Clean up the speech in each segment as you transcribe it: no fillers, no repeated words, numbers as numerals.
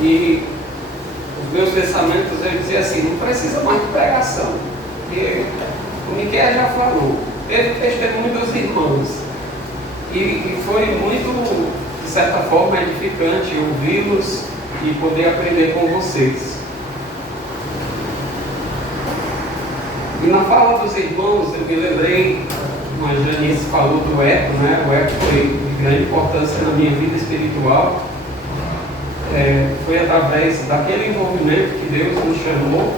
E os meus pensamentos, eu dizia assim, não precisa mais de pregação, porque o Miquel já falou, teve testemunho dos irmãos, e foi muito, de certa forma, edificante ouvi-los e poder aprender com vocês. E na fala dos irmãos, eu me lembrei, como a Janice falou do eco, né? O eco foi de grande importância na minha vida espiritual. Foi através daquele envolvimento que Deus nos chamou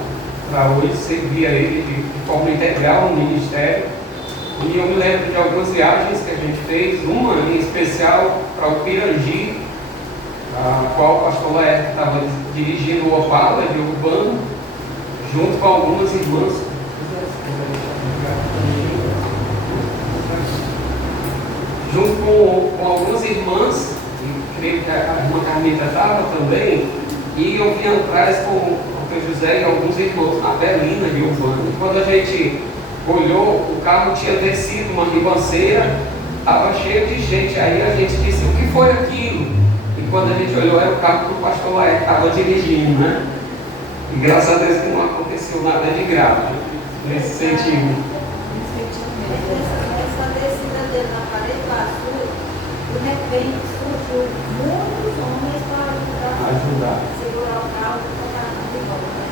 para hoje servir a Ele de forma integral no ministério. E eu me lembro de algumas viagens que a gente fez, uma em especial para o Pirangi, a qual o pastor Laerte estava dirigindo o Opala de Urbano, junto com algumas irmãs. Junto com algumas irmãs, e creio que a irmã Carmita estava também, e eu vim atrás com o Dr. José e alguns irmãos na Belina de Urbano. E quando a gente olhou, o carro tinha descido uma ribanceira, estava cheio de gente. Aí a gente disse, o que foi aquilo? E quando a gente olhou, era o carro que o pastor Laerte estava dirigindo, né? E graças a Deus que não aconteceu nada de grave nesse sentido. Essa descida dele na parede azul, de repente surgiu muitos homens para ajudar a segurar o carro e colocar de volta.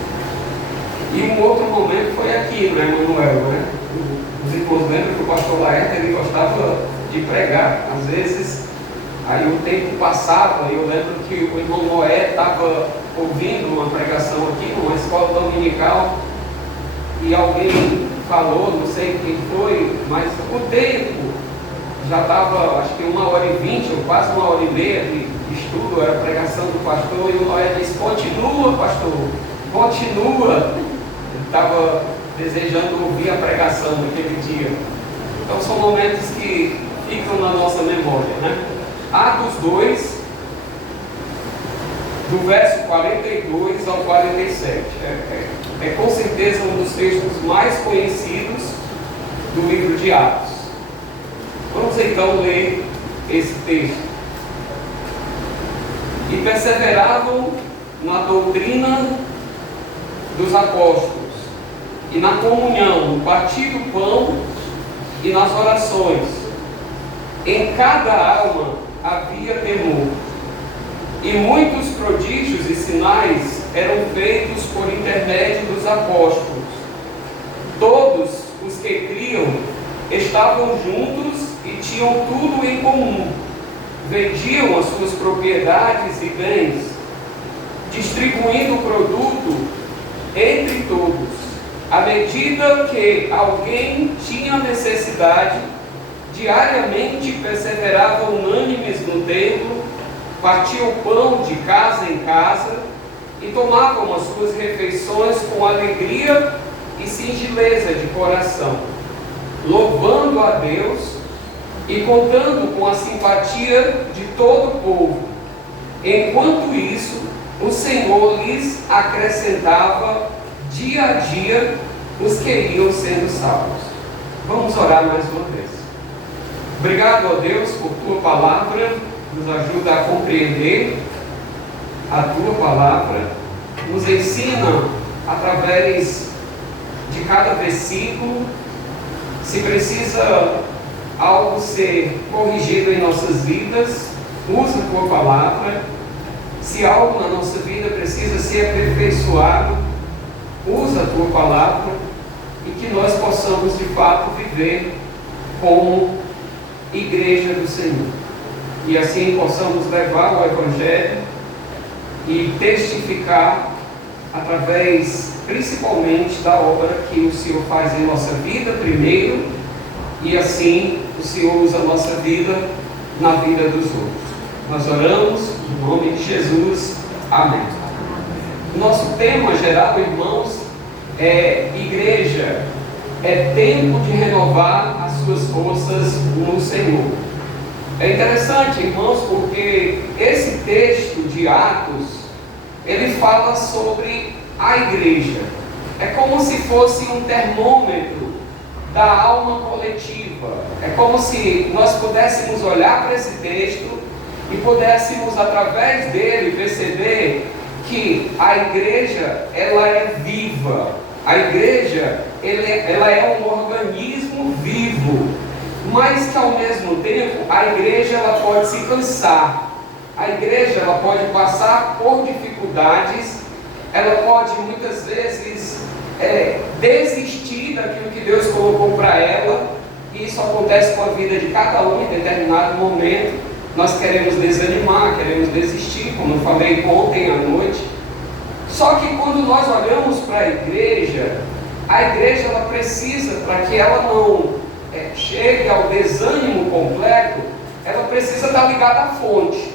E um outro momento foi aqui, né, Manuel, né? Os irmãos lembram que o pastor Laerte, ele gostava de pregar. Às vezes, aí o tempo passava, e eu lembro que o irmão Noé estava ouvindo uma pregação aqui numa escola dominical, e alguém falou, não sei quem foi, mas o tempo já estava, acho que 1h20 ou quase 1h30 de estudo, era a pregação do pastor, e o Noé disse, continua, pastor, continua. Ele estava desejando ouvir a pregação naquele dia. Então são momentos que ficam na nossa memória, né? Atos 2, do verso 42 ao 47. É com certeza um dos textos mais conhecidos do livro de Atos. Vamos então ler esse texto. E perseveravam na doutrina dos apóstolos, e na comunhão, no partir do pão e nas orações. Em cada alma havia temor. E muitos prodígios e sinais eram feitos por intermédio dos apóstolos. Todos os que criam estavam juntos e tinham tudo em comum. Vendiam as suas propriedades e bens, distribuindo o produto entre todos, à medida que alguém tinha necessidade. Diariamente perseveravam unânimes no templo, partiam o pão de casa em casa e tomavam as suas refeições com alegria e singeleza de coração, louvando a Deus e contando com a simpatia de todo o povo. Enquanto isso, o Senhor lhes acrescentava dia a dia os que iam sendo salvos. Vamos orar mais uma vez. Obrigado a Deus por tua palavra, nos ajuda a compreender a tua palavra, nos ensina através de cada versículo. Se precisa algo ser corrigido em nossas vidas, usa a tua palavra. Se algo na nossa vida precisa ser aperfeiçoado, usa a tua palavra, e que nós possamos de fato viver como igreja do Senhor, e assim possamos levar o Evangelho e testificar através principalmente da obra que o Senhor faz em nossa vida primeiro, e assim o Senhor usa a nossa vida na vida dos outros. Nós oramos no nome de Jesus. Amém. Nosso tema geral, irmãos, é igreja, é tempo de renovar as suas forças no Senhor. É interessante, irmãos, porque esse texto de Atos, ele fala sobre a igreja. É como se fosse um termômetro da alma coletiva. É como se nós pudéssemos olhar para esse texto e pudéssemos, através dele, perceber que a igreja, ela é viva. A igreja, ela é um organismo vivo, mas que ao mesmo tempo a igreja ela pode se cansar. A igreja ela pode passar por dificuldades, ela pode muitas vezes desistir daquilo que Deus colocou para ela, e isso acontece com a vida de cada um em determinado momento. Nós queremos desanimar, queremos desistir, como eu falei ontem à noite. Só que quando nós olhamos para a igreja ela precisa, para que ela não chegue ao desânimo completo, ela precisa estar ligada à fonte.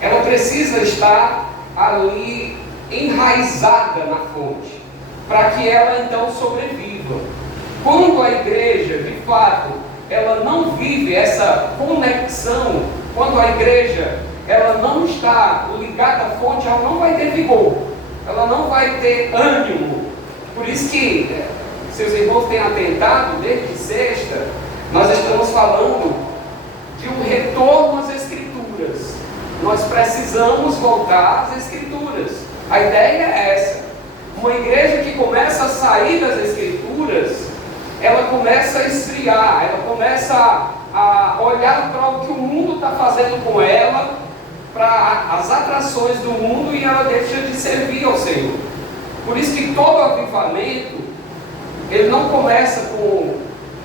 Ela precisa estar ali enraizada na fonte, para que ela então sobreviva. Quando a igreja, de fato, ela não vive essa conexão, quando a igreja ela não está ligada à fonte, ela não vai ter vigor, ela não vai ter ânimo. Por isso que seus irmãos têm atentado desde sexta, nós estamos falando de um retorno às Escrituras. Nós precisamos voltar às Escrituras. A ideia é essa. Uma igreja que começa a sair das Escrituras, ela começa a esfriar, ela começa a olhar para o que o mundo está fazendo com ela, para as atrações do mundo, e ela deixa de servir ao Senhor. Por isso que todo avivamento, ele não começa com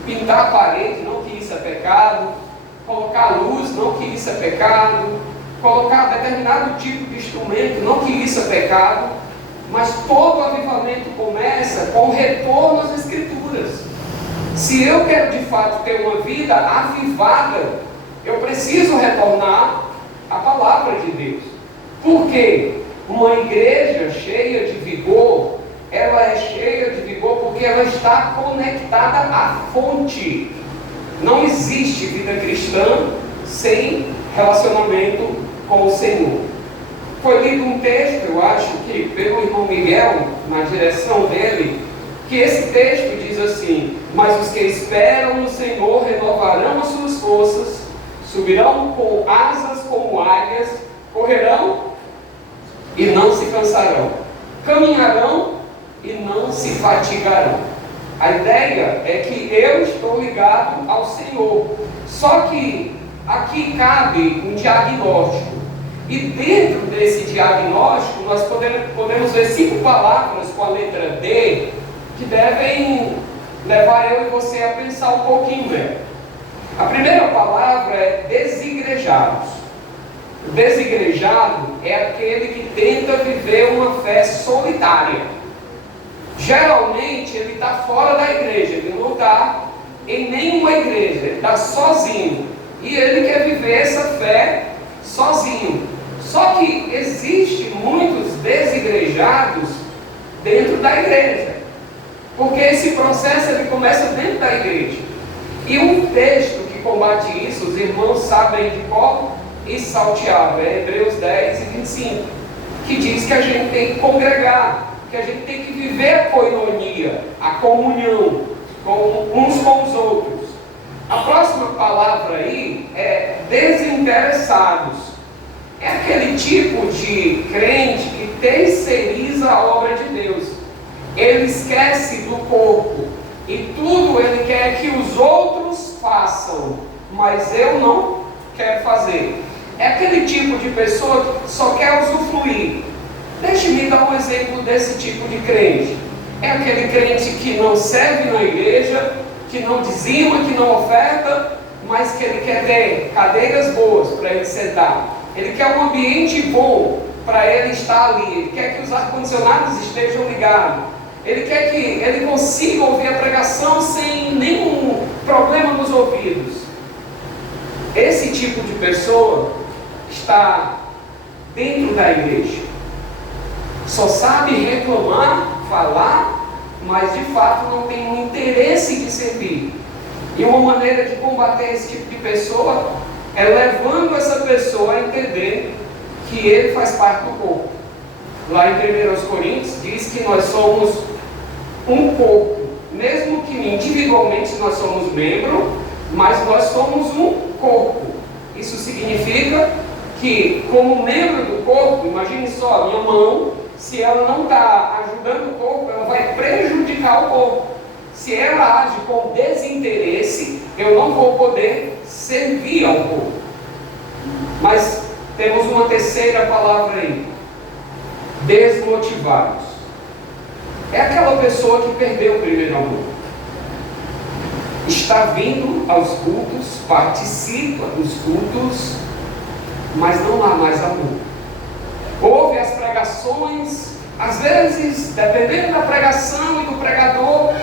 pintar a parede, não que isso é pecado, colocar luz, não que isso é pecado, colocar determinado tipo de instrumento, não que isso é pecado, mas todo avivamento começa com o retorno às Escrituras. Se eu quero de fato ter uma vida avivada, eu preciso retornar à palavra de Deus. Por quê? Uma igreja cheia de vigor, ela é cheia de vigor porque ela está conectada à fonte. Não existe vida cristã sem relacionamento com o Senhor. Foi lido um texto, eu acho que pelo irmão Miguel, na direção dele, que esse texto diz assim: mas os que esperam no Senhor renovarão as suas forças, subirão com asas como águias, correrão e não se cansarão, caminharão e não se fatigarão. A ideia é que eu estou ligado ao Senhor, só que aqui cabe um diagnóstico, e dentro desse diagnóstico nós podemos ver 5 palavras com a letra D, que devem levar eu e você a pensar um pouquinho melhor. A primeira palavra é desigrejados. O desigrejado é aquele que tenta viver uma fé solitária. Geralmente ele está fora da igreja, ele não está em nenhuma igreja, ele está sozinho, e ele quer viver essa fé sozinho. Só que existem muitos desigrejados dentro da igreja, porque esse processo ele começa dentro da igreja. E um texto que combate isso, os irmãos sabem de cor e salteado, é Hebreus 10 e 25, que diz que a gente tem que congregar, que a gente tem que viver a koinonia, a comunhão uns com os outros. A próxima palavra aí é desinteressados. É aquele tipo de crente que terceiriza a obra de Deus. Ele esquece do corpo e tudo ele quer que os outros façam, mas eu não quero fazer. É aquele tipo de pessoa que só quer usufruir. Deixe-me dar um exemplo desse tipo de crente. É aquele crente que não serve na igreja, que não dizima, que não oferta, mas que ele quer ter cadeiras boas para ele sentar. Ele quer um ambiente bom para ele estar ali. Ele quer que os ar-condicionados estejam ligados. Ele quer que ele consiga ouvir a pregação sem nenhum problema nos ouvidos. Esse tipo de pessoa está dentro da igreja. Só sabe reclamar, falar, mas de fato não tem um interesse de servir. E uma maneira de combater esse tipo de pessoa é levando essa pessoa a entender que ele faz parte do corpo. Lá em 1 Coríntios diz que nós somos um corpo, mesmo que individualmente nós somos membro, mas nós somos um corpo. Isso significa que, como membro do corpo, imagine só, a minha mão, se ela não está ajudando o corpo, ela vai prejudicar o corpo. Se ela age com desinteresse, eu não vou poder servir ao corpo. Mas temos uma terceira palavra aí: desmotivados. É aquela pessoa que perdeu o primeiro amor. Está vindo aos cultos, participa dos cultos, mas não há mais amor. Ouve as pregações, às vezes, dependendo da pregação e do pregador,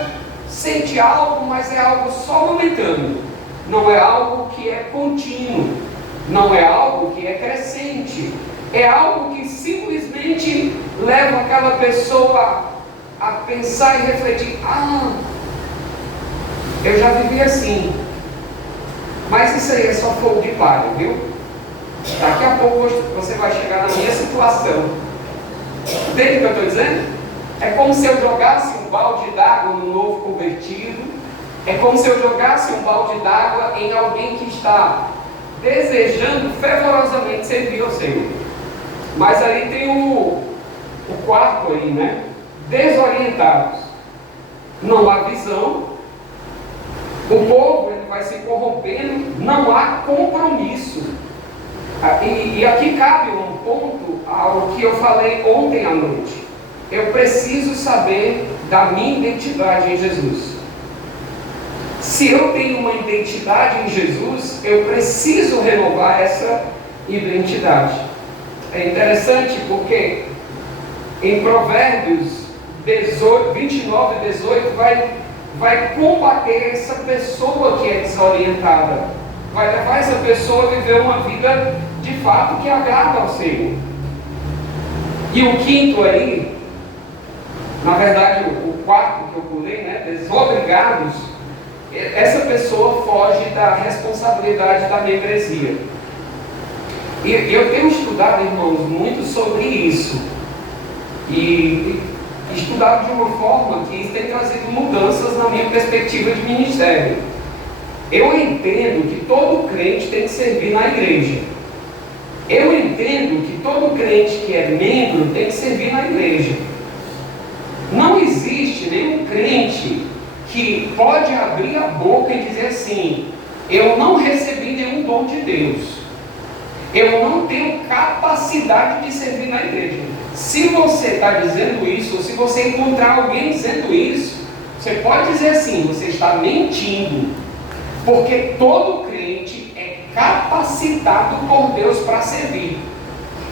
sente algo, mas é algo só momentâneo. Não é algo que é contínuo, não é algo que é crescente. É algo que simplesmente leva aquela pessoa a pensar e refletir: eu já vivi assim, mas isso aí é só fogo de palha, viu? Daqui a pouco você vai chegar na minha situação. Entende o que eu estou dizendo? É como se eu jogasse um balde d'água no novo convertido. É como se eu jogasse um balde d'água em alguém que está desejando fervorosamente servir ao Senhor. Mas aí tem o quarto aí, né? Desorientados. Não há visão. O povo ele vai se corrompendo. Não há compromisso. E aqui cabe um ponto ao que eu falei ontem à noite. Eu preciso saber da minha identidade em Jesus. Se eu tenho uma identidade em Jesus, eu preciso renovar essa identidade. É interessante porque em Provérbios 29 e 18 vai combater essa pessoa que é desorientada. Vai levar essa pessoa a viver uma vida de fato que agrada ao Senhor. E o quinto aí, na verdade o quarto que eu pulei, né? Desobrigados. Essa pessoa foge da responsabilidade da membresia. E eu tenho estudado, irmãos, muito sobre isso. E estudado de uma forma que isso tem trazido mudanças na minha perspectiva de ministério. Eu entendo que todo crente tem que servir na igreja. Eu entendo que todo crente que é membro tem que servir na igreja. Não existe nenhum crente que pode abrir a boca e dizer assim: eu não recebi nenhum dom de Deus, eu não tenho capacidade de servir na igreja. Se você está dizendo isso, ou se você encontrar alguém dizendo isso, você pode dizer assim: você está mentindo, porque todo crente é capacitado por Deus para servir.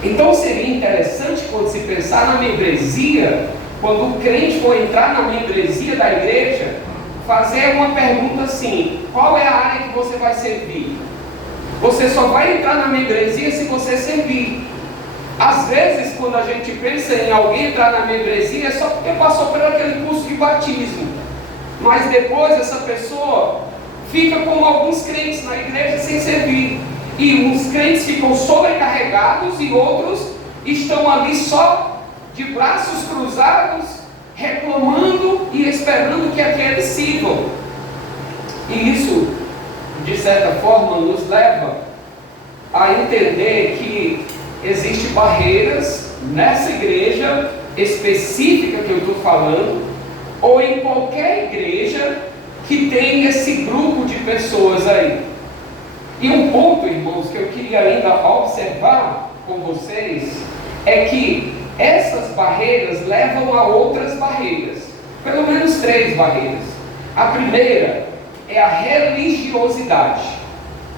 Então seria interessante, quando se pensar na membresia, quando o crente for entrar na membresia da igreja, fazer uma pergunta assim: qual é a área que você vai servir? Você só vai entrar na membresia se você servir. Às vezes, quando a gente pensa em alguém entrar na membresia, é só porque passou por aquele curso de batismo. Mas depois essa pessoa fica como alguns crentes na igreja sem servir. E uns crentes ficam sobrecarregados e outros estão ali só de braços cruzados, reclamando e esperando que aqueles sirvam. E isso, de certa forma, nos leva a entender que existem barreiras nessa igreja específica que eu estou falando, ou em qualquer igreja que tem esse grupo de pessoas aí. E um ponto, irmãos, que eu queria ainda observar com vocês é que essas barreiras levam a outras barreiras, pelo menos 3 barreiras. A primeira é a religiosidade,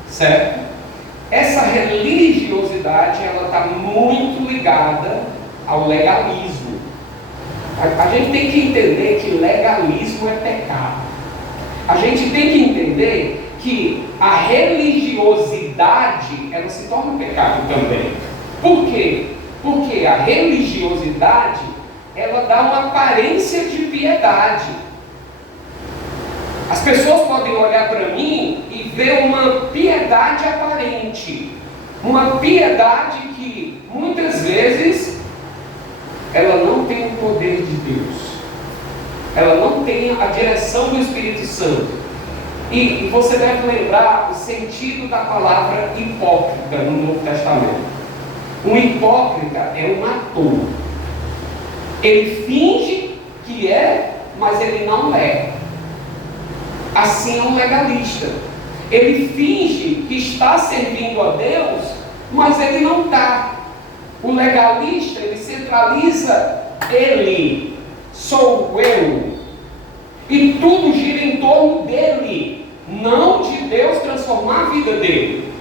certo? Essa religiosidade, ela está muito ligada ao legalismo. A gente tem que entender que legalismo é pecado. A gente tem que entender que a religiosidade, ela se torna pecado também. Por quê? Porque a religiosidade, ela dá uma aparência de piedade. As pessoas podem olhar para mim e ver uma piedade aparente. Uma piedade que, muitas vezes, ela não tem o poder de Deus. Ela não tem a direção do Espírito Santo. E você deve lembrar o sentido da palavra hipócrita no Novo Testamento. Um hipócrita é um ator. Ele finge que é, mas ele não é. Assim é um legalista. Ele finge que está servindo a Deus, mas ele não está. O legalista, ele centraliza ele, sou eu. E tudo gira em torno dele, não de Deus transformar a vida dele.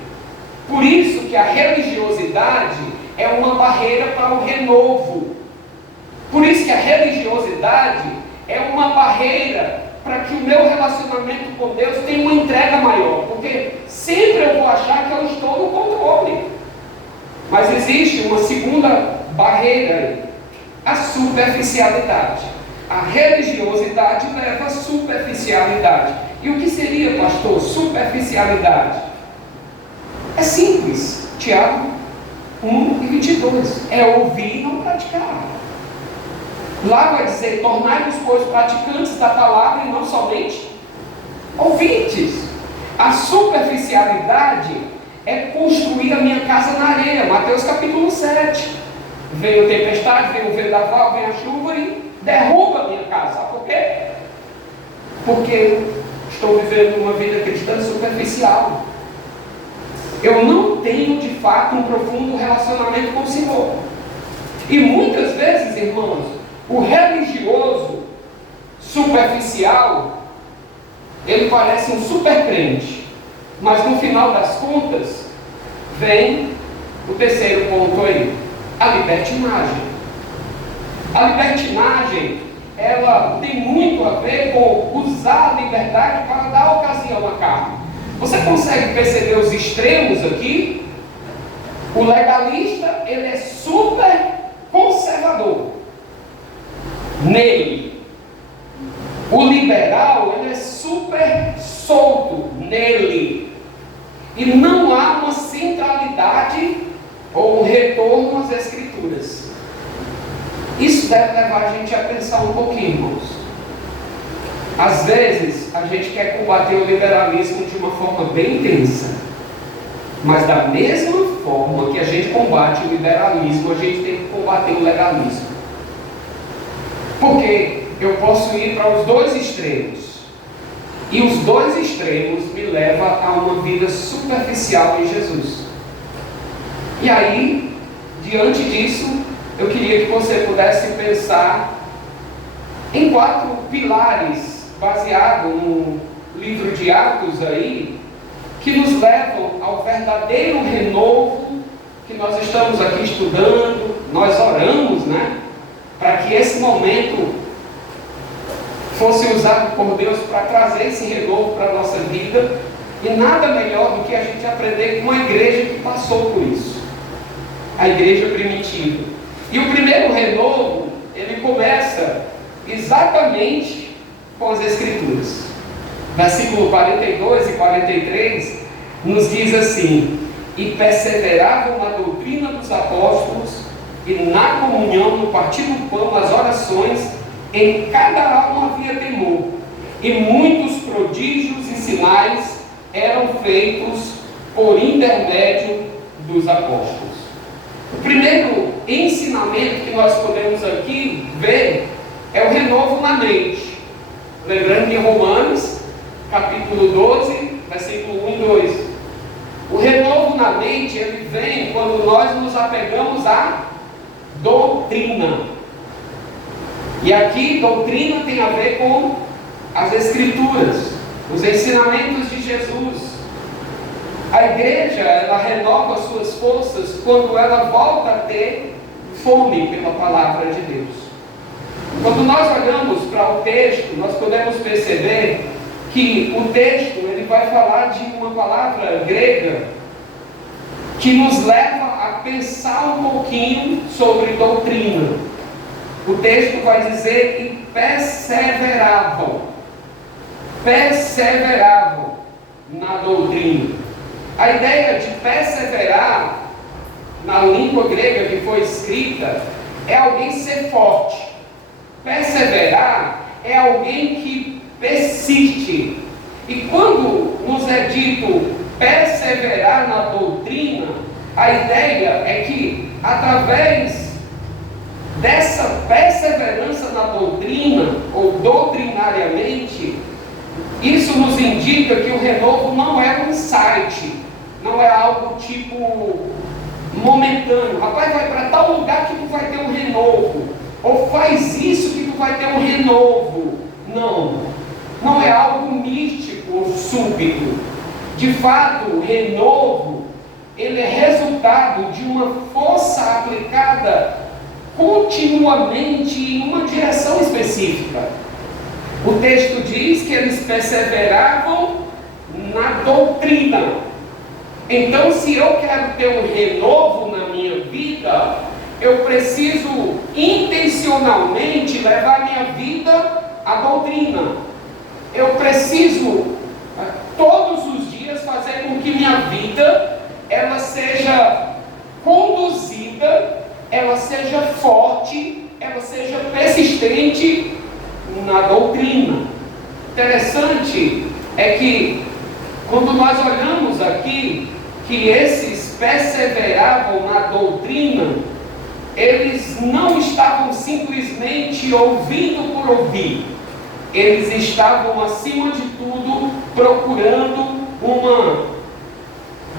Por isso que a religiosidade é uma barreira para o renovo. Por isso que a religiosidade é uma barreira para que o meu relacionamento com Deus tenha uma entrega maior. Porque sempre eu vou achar que eu estou no controle. Mas existe uma segunda barreira aí, a superficialidade. A religiosidade leva à superficialidade. E o que seria, pastor, superficialidade? É simples. Tiago 1:22. É ouvir e não praticar. Lá vai dizer, tornai-vos, pois, praticantes da palavra e não somente ouvintes. A superficialidade é construir a minha casa na areia. Mateus capítulo 7. Veio tempestade, veio o vendaval, vem a chuva e derruba a minha casa. Sabe por quê? Porque eu estou vivendo uma vida cristã superficial. Eu não tenho de fato um profundo relacionamento com o Senhor. E muitas vezes, irmãos, o religioso superficial, ele parece um super crente, mas no final das contas, vem o terceiro ponto aí, a libertinagem. A libertinagem, ela tem muito a ver com usar a liberdade para dar ocasião à carne. Você consegue perceber os extremos aqui? O legalista, ele é super conservador. Nele. O liberal, ele é super solto nele. E não há uma centralidade ou um retorno às Escrituras. Isso deve levar a gente a pensar um pouquinho, irmãos. Às vezes, a gente quer combater o liberalismo de uma forma bem intensa. Mas da mesma forma que a gente combate o liberalismo, a gente tem que combater o legalismo. Porque eu posso ir para os dois extremos. E os dois extremos me levam a uma vida superficial em Jesus. E aí, diante disso, eu queria que você pudesse pensar em 4 pilares, baseado no livro de Atos aí, que nos levam ao verdadeiro renovo que nós estamos aqui estudando. Nós oramos, né? Para que esse momento fosse usado por Deus para trazer esse renovo para a nossa vida. E nada melhor do que a gente aprender com uma igreja que passou por isso. A igreja primitiva. E o primeiro renovo, ele começa exatamente com as Escrituras. Versículo 42 e 43 nos diz assim: e perseveravam na doutrina dos apóstolos e na comunhão, no partir do pão, nas orações, em cada alma havia temor, e muitos prodígios e sinais eram feitos por intermédio dos apóstolos. O primeiro ensinamento que nós podemos aqui ver é o renovo na mente. Lembrando que em Romanos, capítulo 12, versículo 1 e 2. O renovo na mente, ele vem quando nós nos apegamos à doutrina. E aqui, doutrina tem a ver com as Escrituras, os ensinamentos de Jesus. A igreja, ela renova suas forças quando ela volta a ter fome pela palavra de Deus. Quando nós olhamos para o texto, nós podemos perceber que o texto, ele vai falar de uma palavra grega que nos leva a pensar um pouquinho sobre doutrina. O texto vai dizer que perseveravam na doutrina. A ideia de perseverar na língua grega que foi escrita é alguém ser forte. Perseverar é alguém que persiste. E quando nos é dito perseverar na doutrina, a ideia é que através dessa perseverança na doutrina, ou doutrinariamente, isso nos indica que o renovo não é um insight, não é algo tipo momentâneo. Rapaz, vai para tal lugar que tu vai ter um renovo, ou faz isso que tu vai ter um renovo. Não é algo místico ou súbito. De fato, o renovo, ele é resultado de uma força aplicada continuamente em uma direção específica. O texto diz que eles perseveravam na doutrina. Então, se eu quero ter um renovo na minha vida, eu preciso intencionalmente levar minha vida à doutrina. Eu preciso todos os dias fazer com que minha vida ela seja conduzida, ela seja forte, ela seja persistente na doutrina. Interessante é que quando nós olhamos aqui que esses perseveravam na doutrina, eles não estavam simplesmente ouvindo por ouvir. Eles estavam, acima de tudo, procurando uma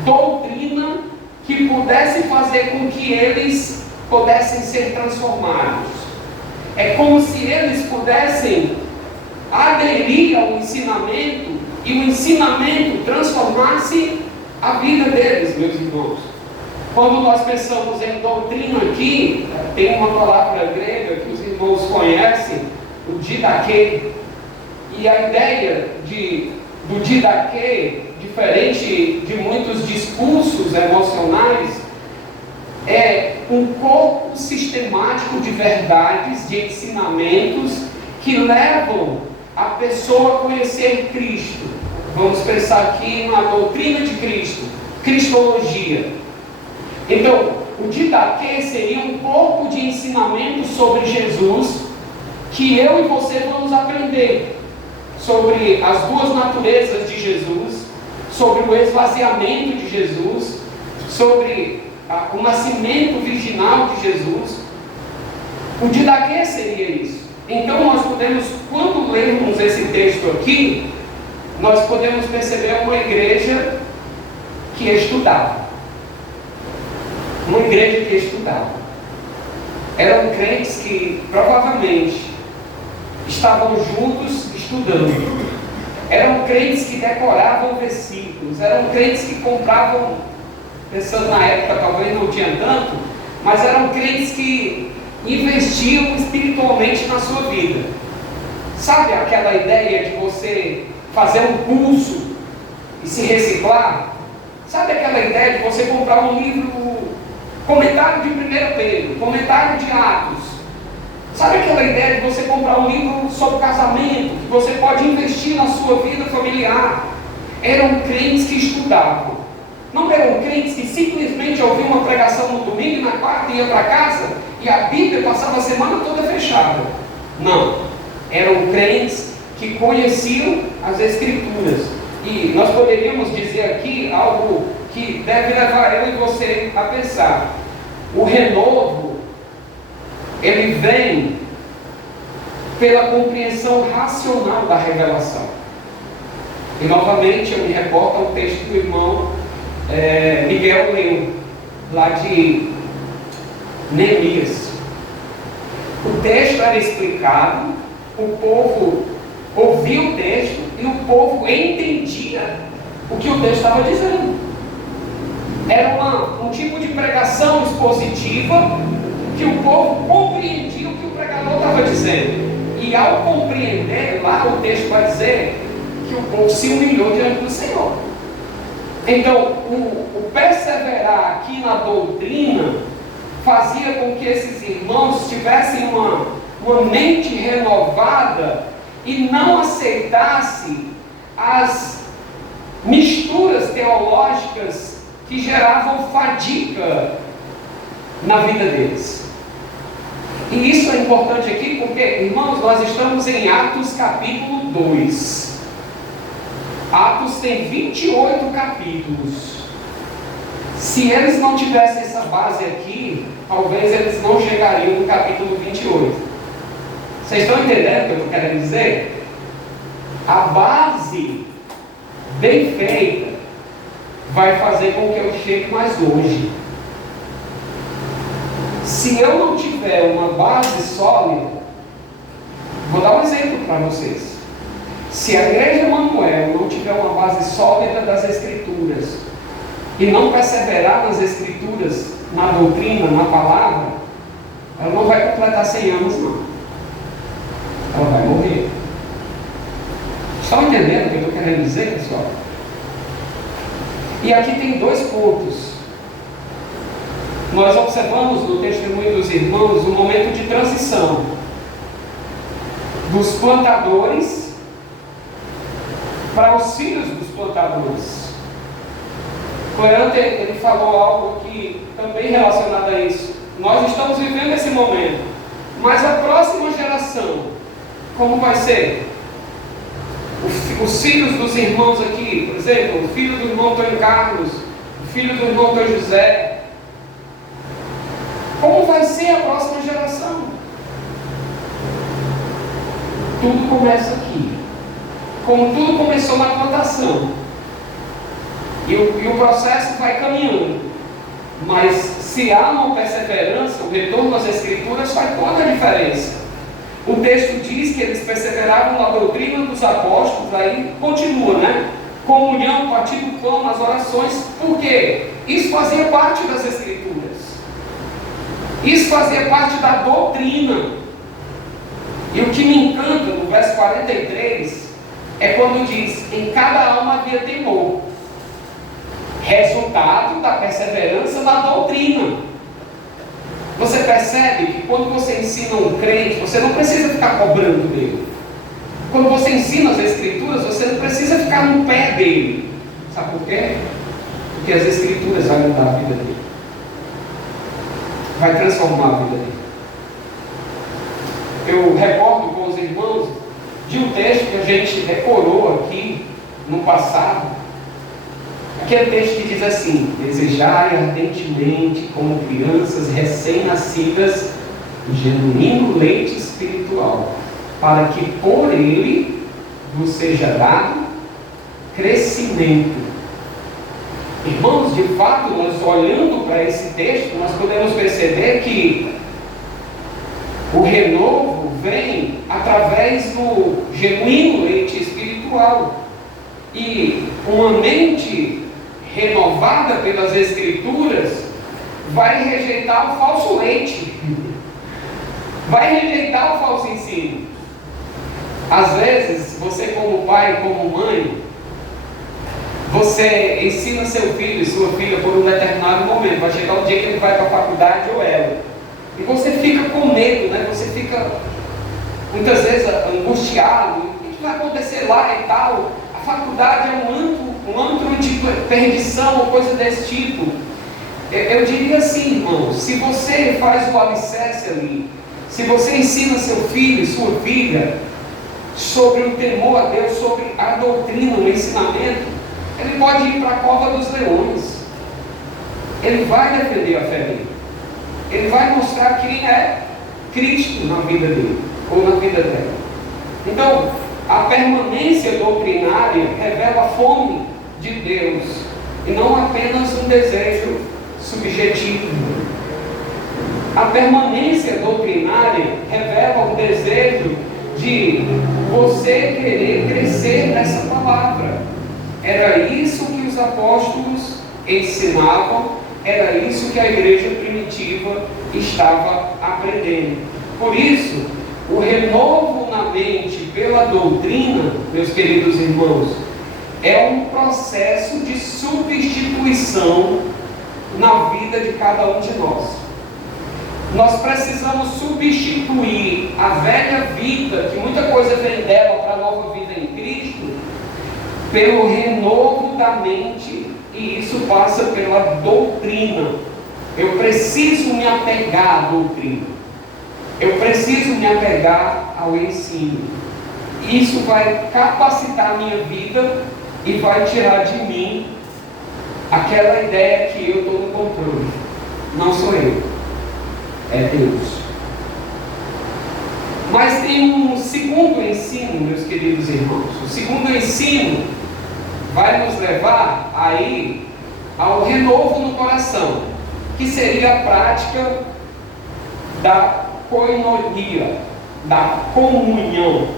doutrina que pudesse fazer com que eles pudessem ser transformados. É como se eles pudessem aderir ao ensinamento e o ensinamento transformasse a vida deles, meus irmãos. Quando nós pensamos em doutrina aqui, tem uma palavra grega que os irmãos conhecem, o didaquê. E a ideia do didaquê, diferente de muitos discursos emocionais, é um corpo sistemático de verdades, de ensinamentos que levam a pessoa a conhecer Cristo. Vamos pensar aqui na doutrina de Cristo, cristologia. Então, o didaquê seria um corpo de ensinamentos sobre Jesus que eu e você vamos aprender sobre as duas naturezas de Jesus, sobre o esvaziamento de Jesus, sobre o nascimento virginal de Jesus. O didaquê seria isso. Então nós podemos, quando lermos esse texto aqui, nós podemos perceber uma igreja que estudava. Uma igreja que estudava. Eram crentes que provavelmente estavam juntos estudando. Eram crentes que decoravam versículos. Eram crentes que compravam, pensando na época talvez não tinha tanto, mas eram crentes que investiam espiritualmente na sua vida. Sabe aquela ideia de você fazer um curso e se reciclar? Sabe aquela ideia de você comprar um livro, comentário de 1 Pedro, comentário de Atos? Sabe aquela ideia de você comprar um livro sobre casamento, que você pode investir na sua vida familiar? Eram crentes que estudavam. Não eram crentes que simplesmente ouviam uma pregação no domingo e na quarta ia para casa e a Bíblia passava a semana toda fechada. Não. Eram crentes que conheciam as Escrituras. E nós poderíamos dizer aqui algo que deve levar eu e você a pensar. O renovo, ele vem pela compreensão racional da revelação. E novamente eu me reporto ao texto do irmão Miguel leu, lá de Neemias. O texto era explicado, o povo ouvia o texto e o povo entendia o que o texto estava dizendo. Era um tipo de pregação expositiva que o povo compreendia o que o pregador estava dizendo. E ao compreender, lá o texto vai dizer que o povo se humilhou diante do Senhor. Então, o perseverar aqui na doutrina fazia com que esses irmãos tivessem uma mente renovada e não aceitassem as misturas teológicas que geravam fadiga na vida deles. E isso é importante aqui porque, irmãos, nós estamos em Atos capítulo 2. Atos tem 28 capítulos. Se eles não tivessem essa base aqui, talvez eles não chegariam no capítulo 28. Vocês estão entendendo o que eu estou querendo dizer? A base bem feita vai fazer com que eu chegue mais longe. Se eu não tiver uma base sólida, vou dar um exemplo para vocês. Se a igreja Manuel não tiver uma base sólida das Escrituras e não perseverar nas Escrituras, na doutrina, na palavra, ela não vai completar 100 anos, não. Ela vai morrer. Estão entendendo o que eu estou querendo dizer, pessoal? E aqui tem 2 pontos. Nós observamos no testemunho dos irmãos um momento de transição dos plantadores para os filhos dos plantadores. Cleante, ele falou algo aqui também relacionado a isso. Nós estamos vivendo esse momento, mas a próxima geração, como vai ser? Os filhos dos irmãos aqui, por exemplo, o filho do irmão Antônio Carlos, o filho do irmão Antônio José. Como vai ser a próxima geração? Tudo começa aqui. Como tudo começou na plantação. E o processo vai caminhando. Mas se há uma perseverança, o retorno às Escrituras faz toda a diferença. O texto diz que eles perseveravam na doutrina dos apóstolos, aí continua, né? Comunhão, partir do pão, nas orações. Por quê? Isso fazia parte das Escrituras. Isso fazia parte da doutrina. E o que me encanta no verso 43 é quando diz: em cada alma havia temor. Resultado da perseverança na doutrina. Você percebe que quando você ensina um crente, você não precisa ficar cobrando dele. Quando você ensina as Escrituras, você não precisa ficar no pé dele. Sabe por quê? Porque as Escrituras vão mudar a vida dele. Vai transformar a vida dele. Eu recordo com os irmãos de um texto que a gente decorou aqui no passado. Aquele texto que diz assim: desejai ardentemente, como crianças recém-nascidas, o genuíno leite espiritual, para que por ele vos seja dado crescimento. Irmãos, de fato, nós olhando para esse texto, nós podemos perceber que o renovo vem através do genuíno leite espiritual. E uma mente renovada pelas Escrituras vai rejeitar o falso leite, vai rejeitar o falso ensino. Às vezes, você como pai, como mãe, você ensina seu filho e sua filha por um determinado momento. Vai chegar o dia que ele vai para a faculdade ou ela. E você fica com medo, né? Você fica muitas vezes angustiado. O que vai acontecer lá e tal? A faculdade é um antro de perdição ou coisa desse tipo. Eu diria assim, irmão, se você faz o alicerce ali, se você ensina seu filho e sua filha sobre o temor a Deus, sobre a doutrina, o ensinamento, ele pode ir para a cova dos leões. Ele vai defender a fé dele. Ele vai mostrar quem é Cristo na vida dele, ou na vida dela. Então, a permanência doutrinária revela a fome de Deus, e não apenas um desejo subjetivo. A permanência doutrinária revela um desejo de você querer crescer nessa palavra. Era isso que os apóstolos ensinavam, era isso que a igreja primitiva estava aprendendo. Por isso, o renovo na mente pela doutrina, meus queridos irmãos, é um processo de substituição na vida de cada um de nós. Nós precisamos substituir a velha vida, que muita coisa vem dela para a nova vida em Cristo, pelo renovo da mente, e isso passa pela doutrina. Eu preciso me apegar à doutrina. Eu preciso me apegar ao ensino. Isso vai capacitar a minha vida e vai tirar de mim aquela ideia que eu estou no controle. Não sou eu, é Deus. Mas tem um segundo ensino, meus queridos irmãos. O segundo ensino vai nos levar aí ao renovo no coração, que seria a prática da koinonia, da comunhão.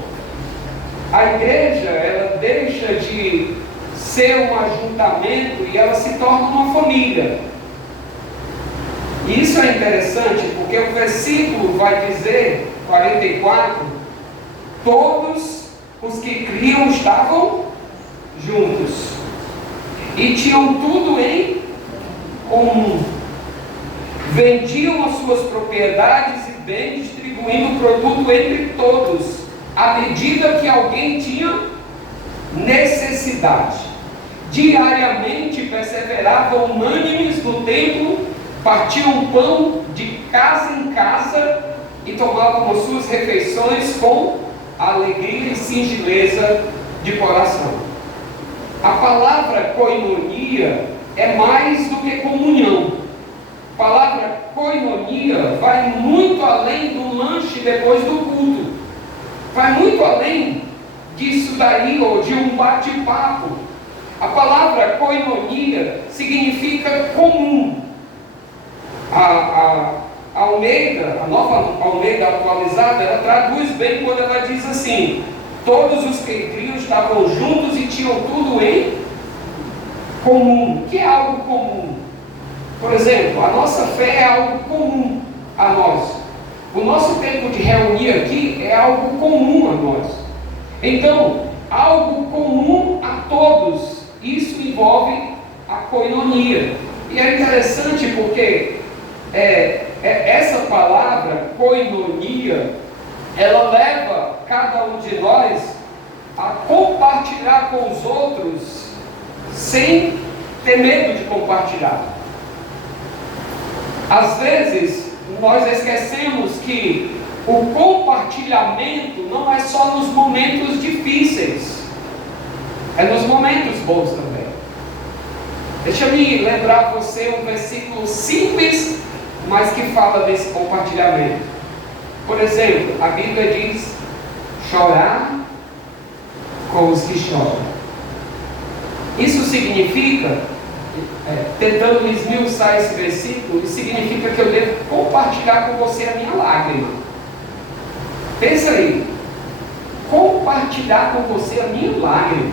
A igreja, ela deixa de ser um ajuntamento e ela se torna uma família. E isso é interessante porque o versículo vai dizer, 44, todos os que criam estavam juntos e tinham tudo em comum. Vendiam as suas propriedades e bens, distribuindo o produto entre todos, à medida que alguém tinha necessidade. Diariamente perseveravam unânimes no templo, partiam pão de casa em casa e tomavam as suas refeições com alegria e singeleza de coração. A palavra koinonia é mais do que comunhão. A palavra koinonia vai muito além do lanche depois do culto. Vai muito além disso daí, ou de um bate-papo. A palavra koinonia significa comum. A Almeida, a nova Almeida atualizada, ela traduz bem quando ela diz assim: todos os que criam estavam juntos e tinham tudo em comum. O que é algo comum? Por exemplo, a nossa fé é algo comum a nós. O nosso tempo de reunir aqui é algo comum a nós. Então, algo comum a todos, isso envolve a koinonia. E é interessante porque essa palavra, koinonia, ela leva cada um de nós a compartilhar com os outros sem ter medo de compartilhar. Às vezes, nós esquecemos que o compartilhamento não é só nos momentos difíceis, é nos momentos bons também. Deixa eu me lembrar você um versículo simples, mas que fala desse compartilhamento. Por exemplo, a Bíblia diz: chorar com os que choram. Isso significa, tentando esmiuçar esse versículo, isso significa que eu devo compartilhar com você a minha lágrima. Pensa aí, compartilhar com você a minha lágrima.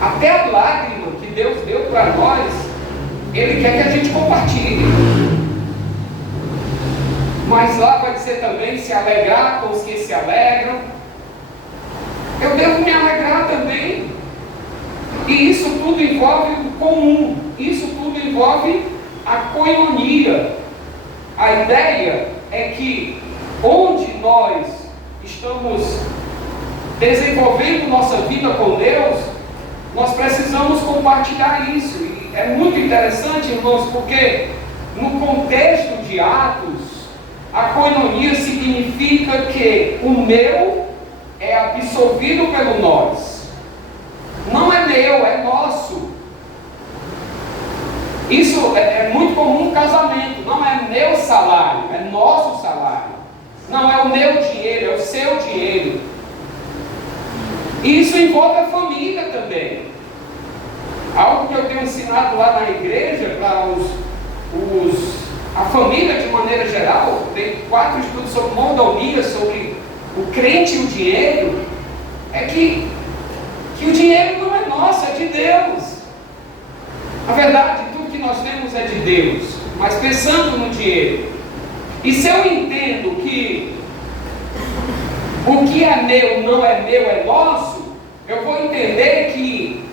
Até a lágrima que Deus deu para nós, Ele quer que a gente compartilhe. Mas lá vai dizer também: se alegrar com os que se alegram. Eu devo me alegrar também. E isso tudo envolve o comum. Isso tudo envolve a koinonia. A ideia é que onde nós estamos desenvolvendo nossa vida com Deus, nós precisamos compartilhar isso. E é muito interessante, irmãos, porque no contexto de Atos, a koinonia significa que o meu é absorvido pelo nós. Não é meu, é nosso. Isso é muito comum no casamento. Não é meu salário, é nosso salário. Não é o meu dinheiro, é o seu dinheiro. E isso envolve a família também. Algo que eu tenho ensinado lá na igreja para a família de maneira geral. Tem 4 estudos sobre mordomia, sobre o crente e o dinheiro. É que o dinheiro não é nosso, é de Deus. Na verdade, tudo que nós temos é de Deus. Mas pensando no dinheiro, e se eu entendo que o que é meu, é nosso, eu vou entender que,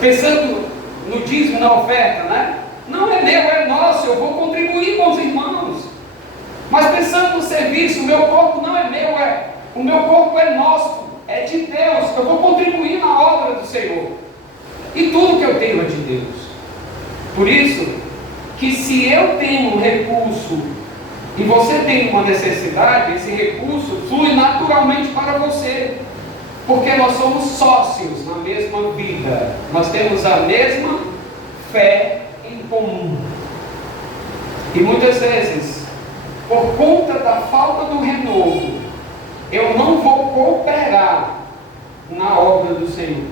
pensando no dízimo, na oferta, né? Não é meu, é nosso, eu vou contribuir com os irmãos. Mas pensando no serviço, o meu corpo não é meu, o meu corpo é nosso, é de Deus, eu vou contribuir na obra do Senhor. E tudo que eu tenho é de Deus. Por isso, que se eu tenho um recurso e você tem uma necessidade, esse recurso flui naturalmente para você. Porque nós somos sócios na mesma vida. Nós temos a mesma fé em comum. E muitas vezes, por conta da falta do renovo, eu não vou cooperar na obra do Senhor.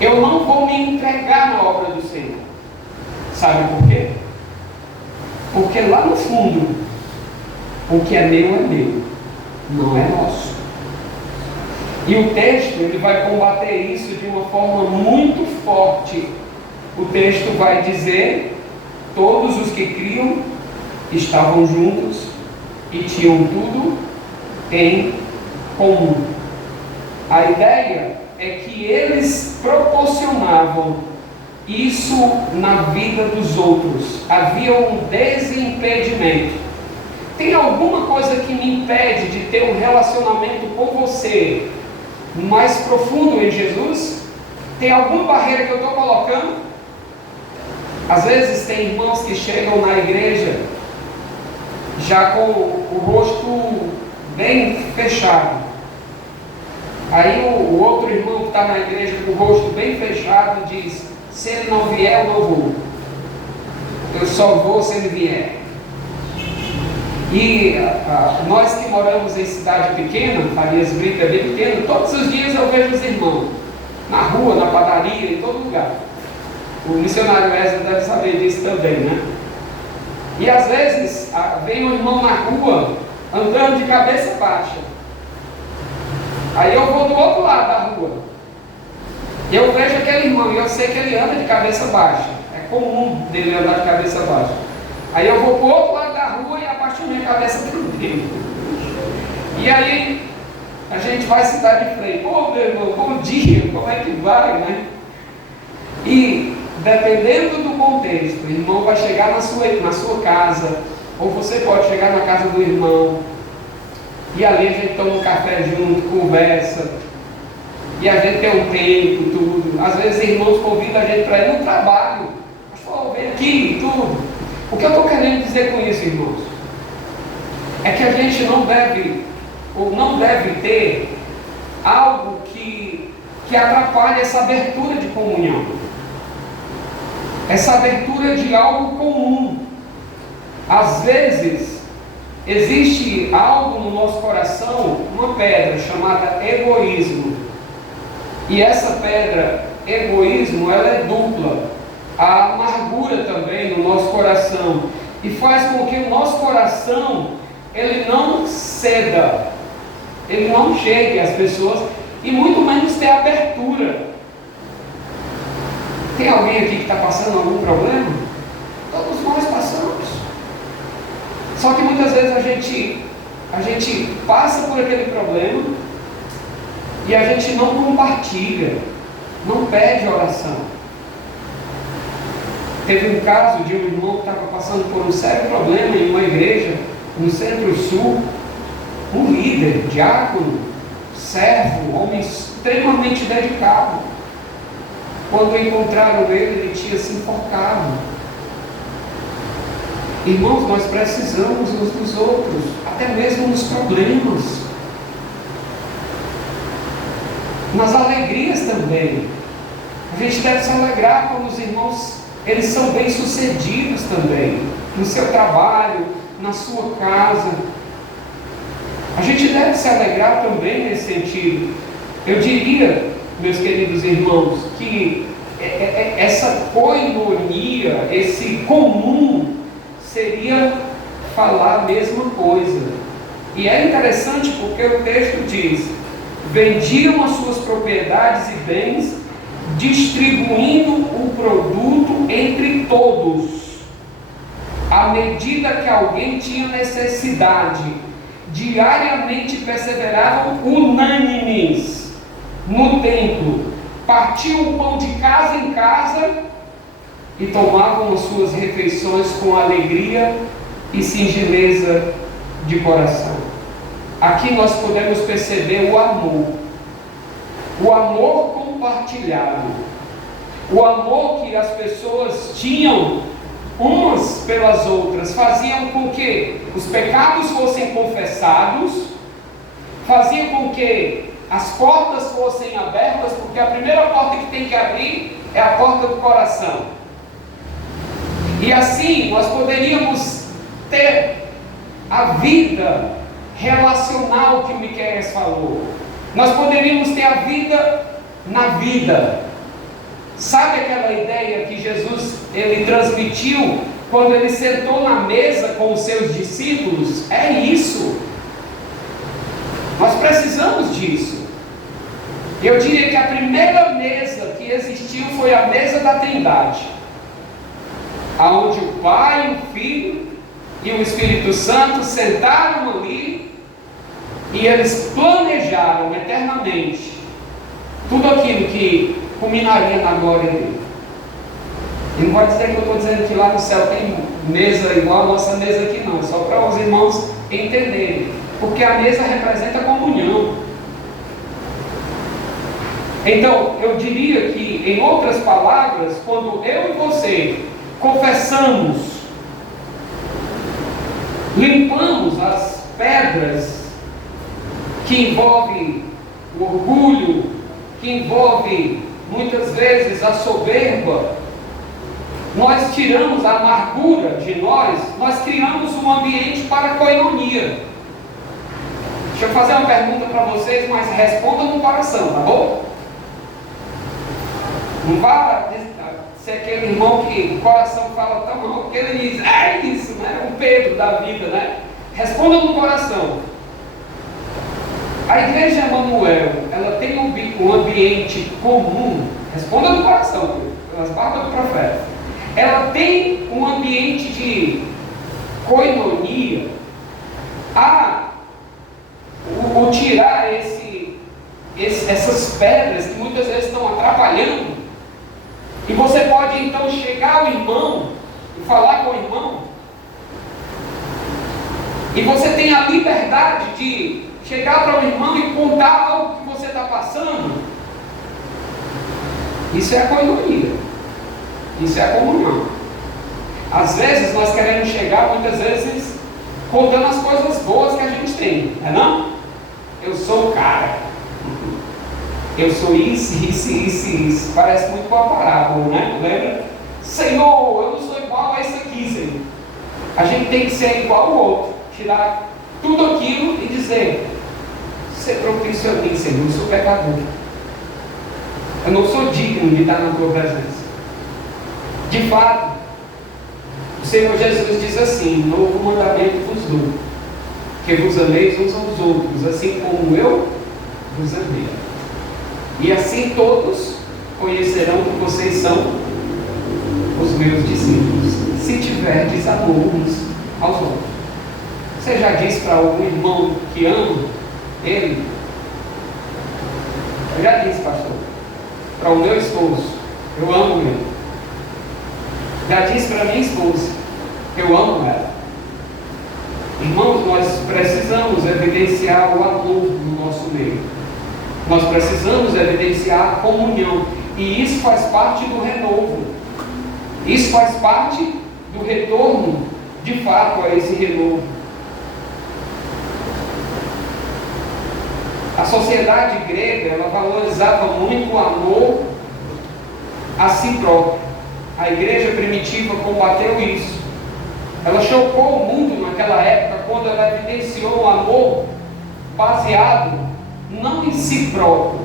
Eu não vou me entregar na obra do Senhor. Sabe por quê? Porque lá no fundo, o que é meu, não é nosso. E o texto, ele vai combater isso de uma forma muito forte. O texto vai dizer: todos os que criam estavam juntos e tinham tudo em comum. A ideia é que eles proporcionavam isso na vida dos outros. Havia um desimpedimento. Tem alguma coisa que me impede de ter um relacionamento com você mais profundo em Jesus? Tem alguma barreira que eu estou colocando? Às vezes tem irmãos que chegam na igreja já com o rosto bem fechado. Aí o outro irmão que está na igreja com o rosto bem fechado diz: se ele não vier, eu não vou. Eu só vou se ele vier. E nós que moramos em cidade pequena, Farias Brito é bem pequeno, todos os dias eu vejo os irmãos, na rua, na padaria, em todo lugar. O missionário Wesley deve saber disso também, né? E às vezes vem um irmão na rua, andando de cabeça baixa. Aí eu vou do outro lado da rua, e eu vejo aquele irmão, e eu sei que ele anda de cabeça baixa. É comum dele andar de cabeça baixa. Aí eu vou para o outro lado da rua e abaixo minha cabeça também. E aí a gente vai se dar de frente: ô meu irmão, bom dia, como é que vai, né? E dependendo do contexto, o irmão vai chegar na sua casa, ou você pode chegar na casa do irmão, e ali a gente toma um café junto, conversa, e a gente tem um tempo, tudo. Às vezes irmãos convidam a gente para ir no trabalho, vem aqui, tudo. O que eu estou querendo dizer com isso, irmãos? É que a gente não deve, ou não deve ter algo que atrapalhe essa abertura de comunhão, essa abertura de algo comum. Às vezes existe algo no nosso coração, uma pedra chamada egoísmo, e essa pedra, egoísmo, ela é dupla. A amargura também no nosso coração, e faz com que o nosso coração ele não ceda, ele não chegue às pessoas, e muito menos ter abertura. Tem alguém aqui que está passando algum problema? Todos nós passamos. Só que muitas vezes a gente passa por aquele problema e a gente não compartilha, não pede oração. Teve um caso de um irmão que estava passando por um sério problema em uma igreja no Centro-Sul. Um líder, diácono, servo, homem extremamente dedicado. Quando encontraram ele tinha se enforcado. Irmãos, nós precisamos uns dos outros, até mesmo nos problemas, nas alegrias também. A gente deve se alegrar quando os irmãos eles são bem-sucedidos também, no seu trabalho, na sua casa. A gente deve se alegrar também nesse sentido. Eu diria, meus queridos irmãos, que essa koinonia, esse comum, seria falar a mesma coisa. E é interessante porque o texto diz: vendiam as suas propriedades e bens, distribuindo o produto entre todos, à medida que alguém tinha necessidade. Diariamente perseveravam unânimes no templo, partiam o pão de casa em casa e tomavam as suas refeições com alegria e singeleza de coração. Aqui nós podemos perceber o amor compartilhado, o amor que as pessoas tinham umas pelas outras, faziam com que os pecados fossem confessados, faziam com que as portas fossem abertas, porque a primeira porta que tem que abrir é a porta do coração. E assim nós poderíamos ter a vida relacional que o Miqueias falou. Nós poderíamos ter a vida na vida. Sabe aquela ideia que Jesus ele transmitiu quando ele sentou na mesa com os seus discípulos? É isso. Nós precisamos disso. Eu diria que a primeira mesa que existiu foi a mesa da Trindade, aonde o Pai, o Filho e o Espírito Santo sentaram ali e eles planejaram eternamente tudo aquilo que culminaria na glória dele. E não pode dizer que eu estou dizendo que lá no céu tem mesa igual a nossa mesa aqui, não, só para os irmãos entenderem, porque a mesa representa comunhão. Então, eu diria que, em outras palavras, quando eu e você confessamos, limpamos as pedras que envolvem o orgulho, que envolve muitas vezes a soberba, nós tiramos a amargura de nós criamos um ambiente para a coinonia. Deixa eu fazer uma pergunta para vocês, mas respondam no coração, tá bom? Não vá ser aquele irmão que o coração fala tão mal, porque ele diz, é isso, né? O Pedro da vida, né? Responda no coração. A igreja Emanuel, ela tem um ambiente comum. Responda no coração, pelas barbas do profeta. Ela tem um ambiente de coinonia. O tirar essas pedras que muitas vezes estão atrapalhando. E você pode então chegar ao irmão e falar com o irmão. E você tem a liberdade de chegar para o irmão e contar algo que você está passando. Isso é a coinonia. Isso é a comunhão. Às vezes nós queremos chegar, muitas vezes, contando as coisas boas que a gente tem, não é não? Eu sou o cara. Eu sou isso. Parece muito com a parábola, né? Lembra? Senhor, eu não sou igual a esse aqui, Senhor. A gente tem que ser igual ao outro. Tirar tudo aquilo e dizer, ser propício a mim, Senhor, eu sou pecador. Eu não sou digno de estar na tua presença. De fato, o Senhor Jesus diz assim, novo mandamento vos dou, que vos ameis uns aos outros, assim como eu vos amei. E assim todos conhecerão que vocês são os meus discípulos, se tiverdes amor uns aos outros. Você já disse para algum irmão que ama ele? Eu já disse, pastor, para o meu esposo, eu amo ele. Já disse para minha esposa, eu amo ela. Irmãos, nós precisamos evidenciar o amor no nosso meio. Nós precisamos evidenciar a comunhão. E isso faz parte do renovo. Isso faz parte do retorno, de fato, a esse renovo. A sociedade grega, ela valorizava muito o amor a si próprio. A igreja primitiva combateu isso. Ela chocou o mundo naquela época quando ela evidenciou o amor baseado não em si próprio,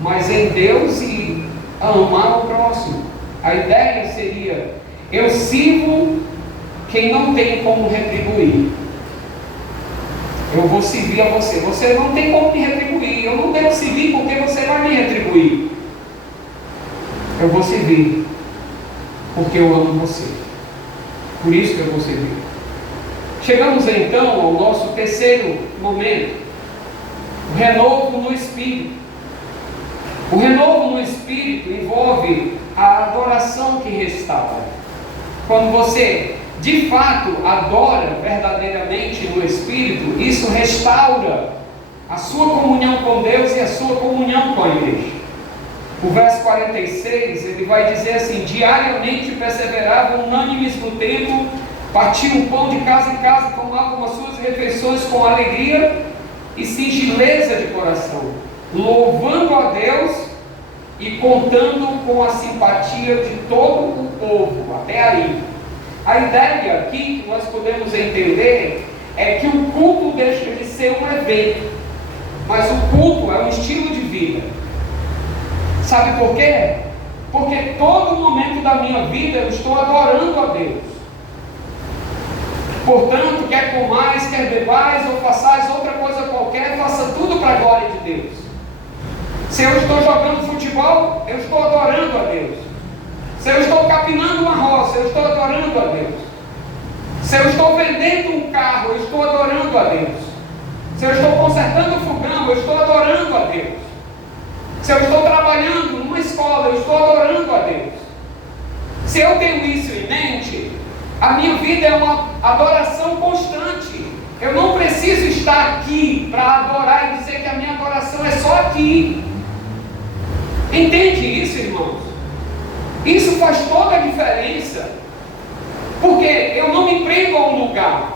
mas em Deus e amar o próximo. A ideia seria, eu sirvo quem não tem como retribuir. Eu vou servir a você. Você não tem como me retribuir. Eu não devo servir porque você vai me retribuir. Eu vou servir porque eu amo você. Por isso que eu vou servir. Chegamos então ao nosso terceiro momento. O renovo no Espírito. O renovo no Espírito envolve a adoração que restaura. Quando você de fato adora verdadeiramente no Espírito, isso restaura a sua comunhão com Deus e a sua comunhão com a igreja. O verso 46, ele vai dizer assim: diariamente perseveravam unânimes no templo, partiam o pão de casa em casa, tomavam as suas refeições com alegria e singeleza de coração, louvando a Deus e contando com a simpatia de todo o povo. Até aí. A ideia aqui que nós podemos entender é que o culto deixa de ser um evento, mas o culto é um estilo de vida. Sabe por quê? Porque todo momento da minha vida eu estou adorando a Deus. Portanto, quer comais, quer bebais ou façais outra coisa qualquer, faça tudo para a glória de Deus. Se eu estou jogando futebol, eu estou adorando a Deus. Se eu estou capinando uma roça, eu estou adorando a Deus. Se eu estou vendendo um carro, eu estou adorando a Deus. Se eu estou consertando o fogão, eu estou adorando a Deus. Se eu estou trabalhando numa escola, eu estou adorando a Deus. Se eu tenho isso em mente, a minha vida é uma adoração constante. Eu não preciso estar aqui para adorar e dizer que a minha adoração é só aqui. Entende isso, irmãos? Isso faz toda a diferença. Porque eu não me prendo a um lugar.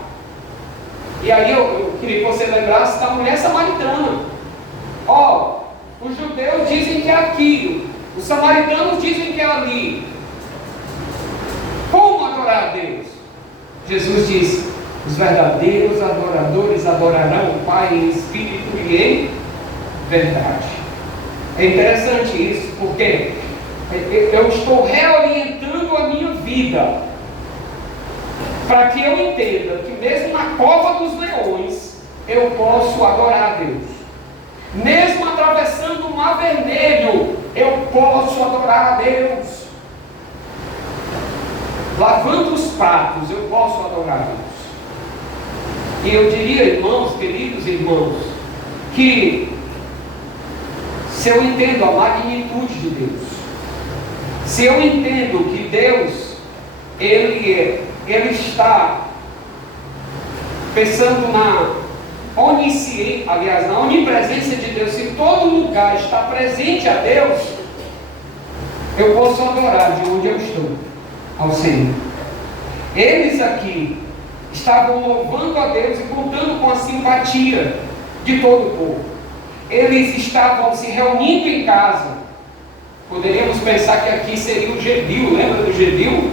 E aí eu queria que você lembrasse da mulher samaritana. Os judeus dizem que é aqui, os samaritanos dizem que é ali. Como adorar a Deus? Jesus diz: os verdadeiros adoradores adorarão o Pai em espírito e em verdade. É interessante isso, porque eu estou reorientando a minha vida para que eu entenda que mesmo na cova dos leões eu posso adorar a Deus. Mesmo atravessando o mar vermelho, eu posso adorar a Deus. Lavando os pratos, eu posso adorar a Deus. E eu diria, irmãos, queridos irmãos, que se eu entendo a magnitude de Deus, se eu entendo que Deus, Ele está pensando na na onipresença de Deus, se todo lugar está presente a Deus, eu posso adorar de onde eu estou ao Senhor. Eles aqui estavam louvando a Deus e contando com a simpatia de todo o povo. Eles estavam se reunindo em casa. Poderíamos pensar que aqui seria o Gedil, lembra do Gedil?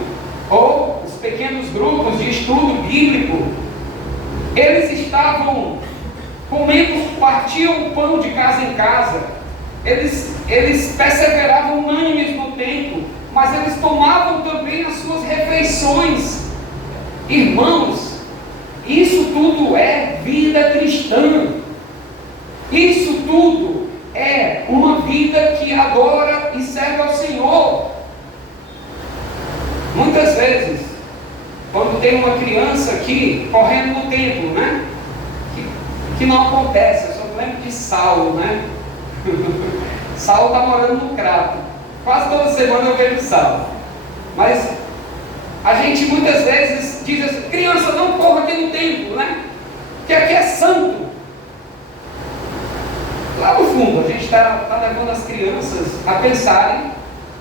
Ou os pequenos grupos de estudo bíblico. Eles estavam comendo, partiam o pão de casa em casa. Eles perseveravam unânimes no templo, mas eles tomavam também as suas refeições. Irmãos, isso tudo é vida cristã. Isso tudo é uma vida que adora e serve ao Senhor. Muitas vezes, quando tem uma criança aqui correndo no templo, né? Que não acontece, eu só lembro de Saulo, né? Saulo está morando no Crato. Quase toda semana eu vejo Saulo. Mas a gente muitas vezes diz assim: criança, não corra aqui no templo, né? Que aqui é santo. Lá no fundo, a gente está levando as crianças a pensarem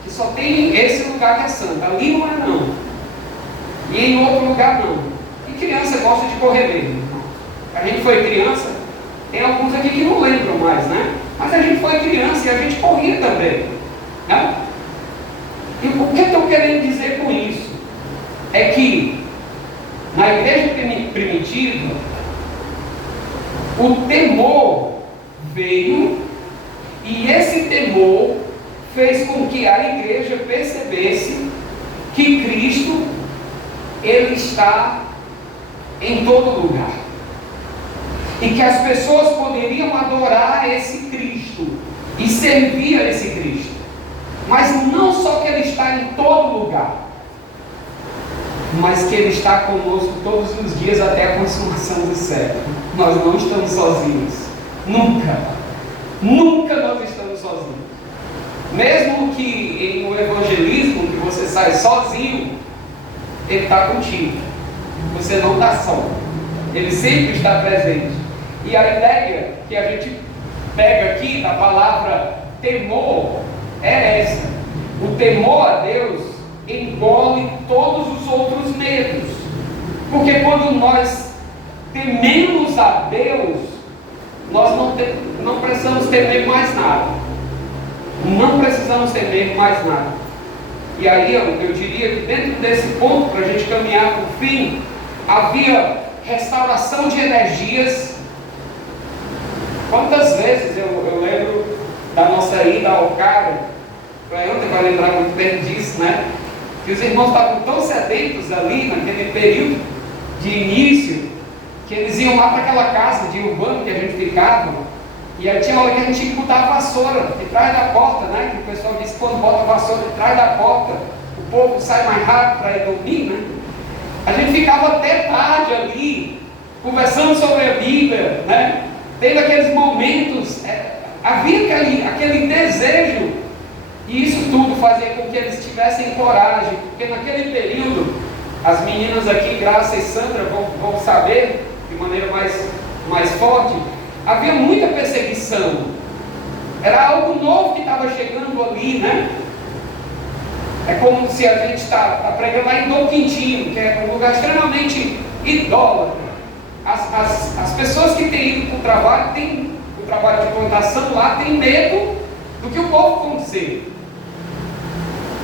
que só tem esse lugar que é santo. Ali não é não. E em outro lugar não. E criança gosta de correr mesmo. A gente foi criança, tem alguns aqui que não lembram mais, né? Mas a gente foi criança e a gente corria também, né? E o que eu estou querendo dizer com isso? É que na igreja primitiva, o temor veio, e esse temor fez com que a igreja percebesse que Cristo, Ele está em todo lugar, e que as pessoas poderiam adorar esse Cristo e servir a esse Cristo, mas não só que Ele está em todo lugar, mas que Ele está conosco todos os dias até a consumação do século. Nós não estamos sozinhos, nunca nós estamos sozinhos. Mesmo que no evangelismo, que você sai sozinho, Ele está contigo, você não está só, Ele sempre está presente. E a ideia que a gente pega aqui da palavra temor é essa: o temor a Deus engole todos os outros medos, porque quando nós tememos a Deus, nós não precisamos temer mais nada. Não precisamos temer mais nada. E aí eu diria que dentro desse ponto, para a gente caminhar para o fim, havia restauração de energias. Quantas vezes eu lembro da nossa ida ao Caro, ontem vai lembrar muito bem disso, né? Que os irmãos estavam tão sedentos ali, naquele período de início, que eles iam lá para aquela casa de urbano que a gente ficava, e aí tinha hora que a gente tinha que botar a vassoura de trás da porta, né? Que o pessoal disse que quando bota a vassoura de trás da porta, o povo sai mais rápido para ir dormir, né? A gente ficava até tarde ali, conversando sobre a Bíblia, né? Teve aqueles momentos, havia aquele desejo, e isso tudo fazia com que eles tivessem coragem, porque naquele período, as meninas aqui, Graça e Sandra, vão saber de maneira mais forte, havia muita perseguição, era algo novo que estava chegando ali, né? É como se a gente está pregando lá em Dom Quintino, que é um lugar extremamente idólatra. As pessoas que têm ido para o trabalho, o trabalho de plantação lá, têm medo do que o povo vai dizer.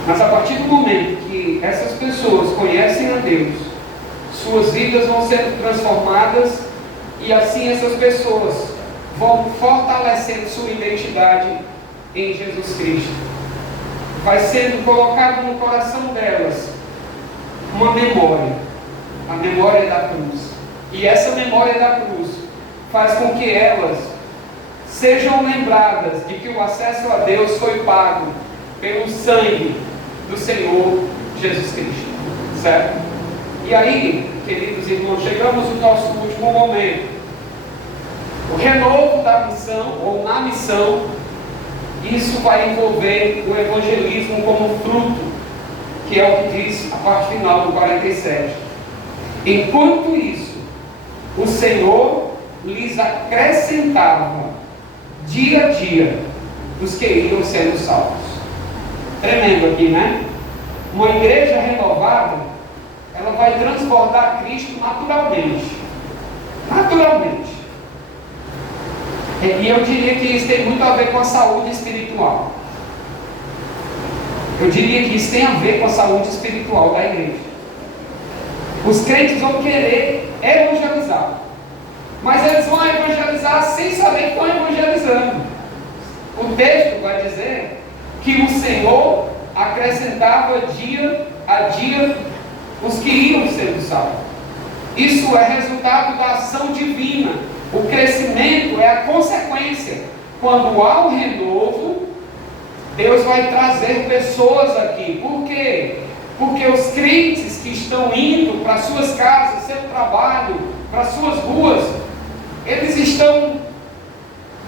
Mas a partir do momento que essas pessoas conhecem a Deus, suas vidas vão sendo transformadas, e assim essas pessoas vão fortalecendo sua identidade em Jesus Cristo. Vai sendo colocado no coração delas uma memória, a memória da cruz. E essa memória da cruz faz com que elas sejam lembradas de que o acesso a Deus foi pago pelo sangue do Senhor Jesus Cristo, certo? E aí, queridos irmãos, chegamos no nosso último momento. O renovo da missão, ou na missão, isso vai envolver o evangelismo como fruto, que é o que diz a parte final do 47. Enquanto isso, o Senhor lhes acrescentava dia a dia os que iam sendo salvos. Tremendo aqui, né? Uma igreja renovada, ela vai transbordar Cristo naturalmente. Naturalmente. E eu diria que isso tem muito a ver com a saúde espiritual. Eu diria que isso tem a ver com a saúde espiritual da igreja. Os crentes vão querer evangelizar, mas eles vão evangelizar sem saber que estão evangelizando. O texto vai dizer que o Senhor acrescentava dia a dia os que iam sendo salvos. Isso é resultado da ação divina. O crescimento é a consequência. Quando há um renovo, Deus vai trazer pessoas aqui. Por quê? Porque os crentes que estão indo para suas casas, seu trabalho, para suas ruas, eles estão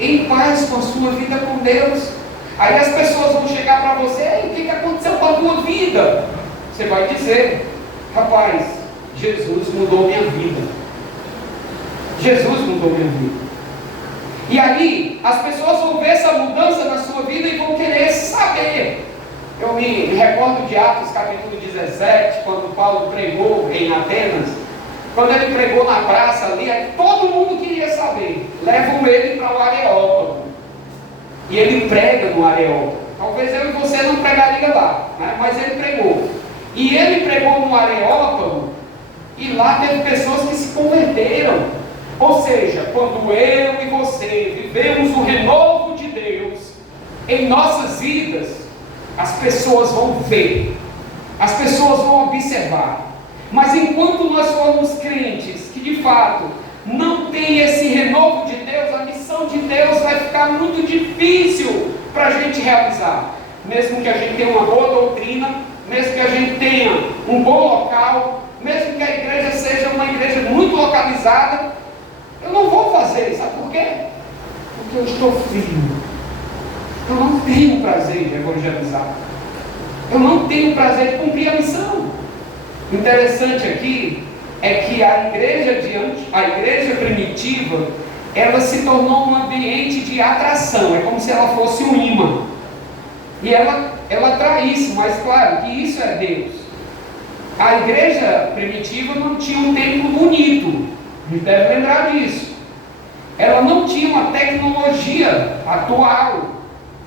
em paz com a sua vida com Deus. Aí as pessoas vão chegar para você: ei, o que aconteceu com a tua vida? Você vai dizer: rapaz, Jesus mudou minha vida. Jesus mudou minha vida. E aí, as pessoas vão ver essa mudança na sua vida e vão querer saber. Eu me recordo de Atos capítulo 17, quando Paulo pregou em Atenas. Quando ele pregou na praça ali, todo mundo queria saber. Levam ele para o Areópago. E ele prega no Areópago. Talvez eu e você não pregaria lá, né? Mas ele pregou. E ele pregou no Areópago, e lá teve pessoas que se converteram. Ou seja, quando eu e você vivemos o renovo de Deus em nossas vidas, as pessoas vão ver, as pessoas vão observar. Mas enquanto nós formos crentes que de fato não tem esse renovo de Deus, a missão de Deus vai ficar muito difícil para a gente realizar. Mesmo que a gente tenha uma boa doutrina, mesmo que a gente tenha um bom local, mesmo que a igreja seja uma igreja muito localizada, eu não vou fazer, sabe por quê? Porque eu estou firme. Eu não tenho prazer de evangelizar. Eu não tenho prazer de cumprir a missão. Interessante aqui é que a igreja primitiva, ela se tornou um ambiente de atração. É como se ela fosse um imã. E ela atrai isso, mas claro que isso é Deus. A igreja primitiva não tinha um templo bonito. A gente deve lembrar disso. Ela não tinha uma tecnologia atual,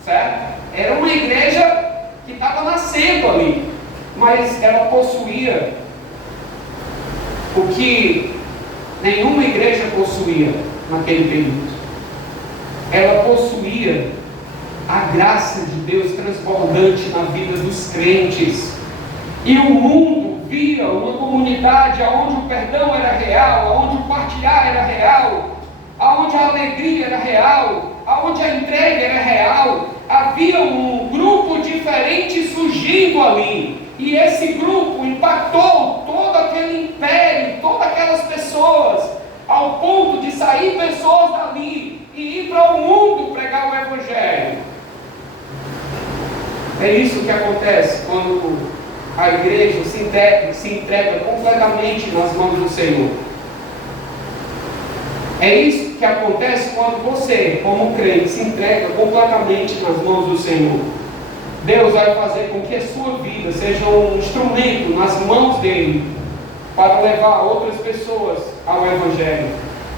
certo? Era uma igreja que estava nascendo ali. mas ela possuía o que nenhuma igreja possuía naquele período. Ela possuía a graça de Deus transbordante na vida dos crentes. E o mundo via uma comunidade onde o perdão era real, onde o partilhar era real, onde a alegria era real, onde a entrega era real. Havia um grupo diferente surgindo ali. E esse grupo impactou todo aquele império, todas aquelas pessoas, ao ponto de sair pessoas dali e ir para o mundo pregar o Evangelho. É isso que acontece quando a igreja se entrega completamente nas mãos do Senhor. É isso que acontece quando você, como crente, se entrega completamente nas mãos do Senhor. Deus vai fazer com que a sua vida seja um instrumento nas mãos dele para levar outras pessoas ao Evangelho.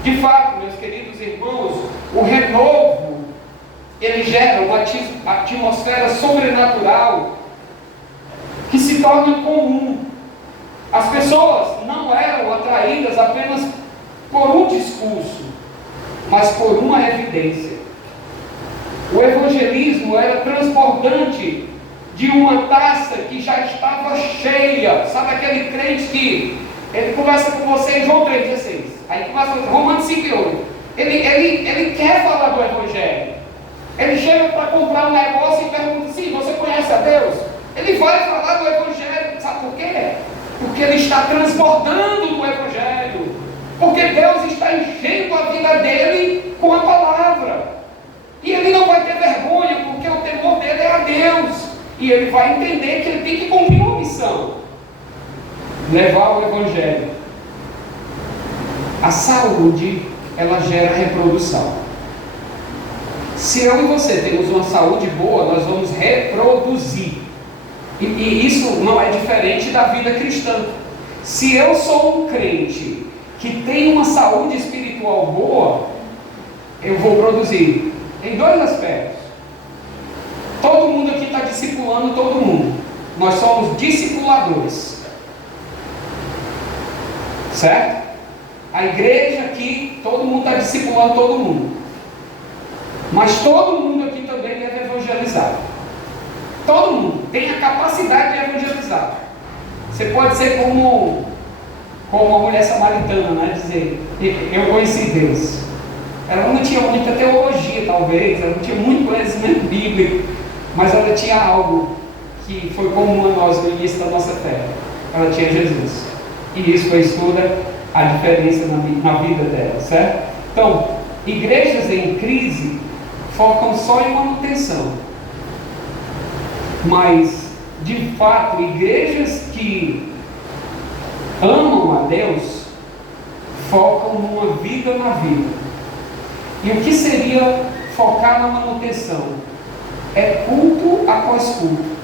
De fato, meus queridos irmãos, o renovo, ele gera uma atmosfera sobrenatural que se torna comum. As pessoas não eram atraídas apenas por um discurso, mas por uma evidência. O evangelismo era transbordante de uma taça que já estava cheia. Sabe aquele crente que ele conversa com você em João 3,16, aí começa Romanos 5,8. Ele quer falar do Evangelho. Ele chega para comprar um negócio e pergunta assim: você conhece a Deus? Ele vai falar do Evangelho. Sabe por quê? Porque ele está transbordando do Evangelho. Porque Deus está enchendo a vida dele com a palavra. E ele não vai ter vergonha, porque o temor dele é a Deus. E ele vai entender que ele tem que cumprir uma missão: levar o Evangelho. A saúde, ela gera reprodução. Se eu e você temos uma saúde boa, nós vamos reproduzir. E isso não é diferente da vida cristã. Se eu sou um crente que tem uma saúde espiritual boa, eu vou produzir em dois aspectos. Todo mundo aqui está discipulando todo mundo. Nós somos discipuladores. Certo? A igreja aqui, todo mundo está discipulando todo mundo. Mas todo mundo aqui também deve evangelizar. Todo mundo tem a capacidade de evangelizar. Você pode ser como a mulher samaritana, né? Dizer: eu conheci Deus. Ela não tinha muita teologia, talvez, ela não tinha muito conhecimento bíblico, mas ela tinha algo que foi comum a nós no início da nossa fé. Ela tinha Jesus. E isso fez toda a diferença na vida dela, certo? Então, igrejas em crise focam só em manutenção. Mas, de fato, igrejas que amam a Deus focam numa vida na vida. E o que seria focar na manutenção? É culto após culto.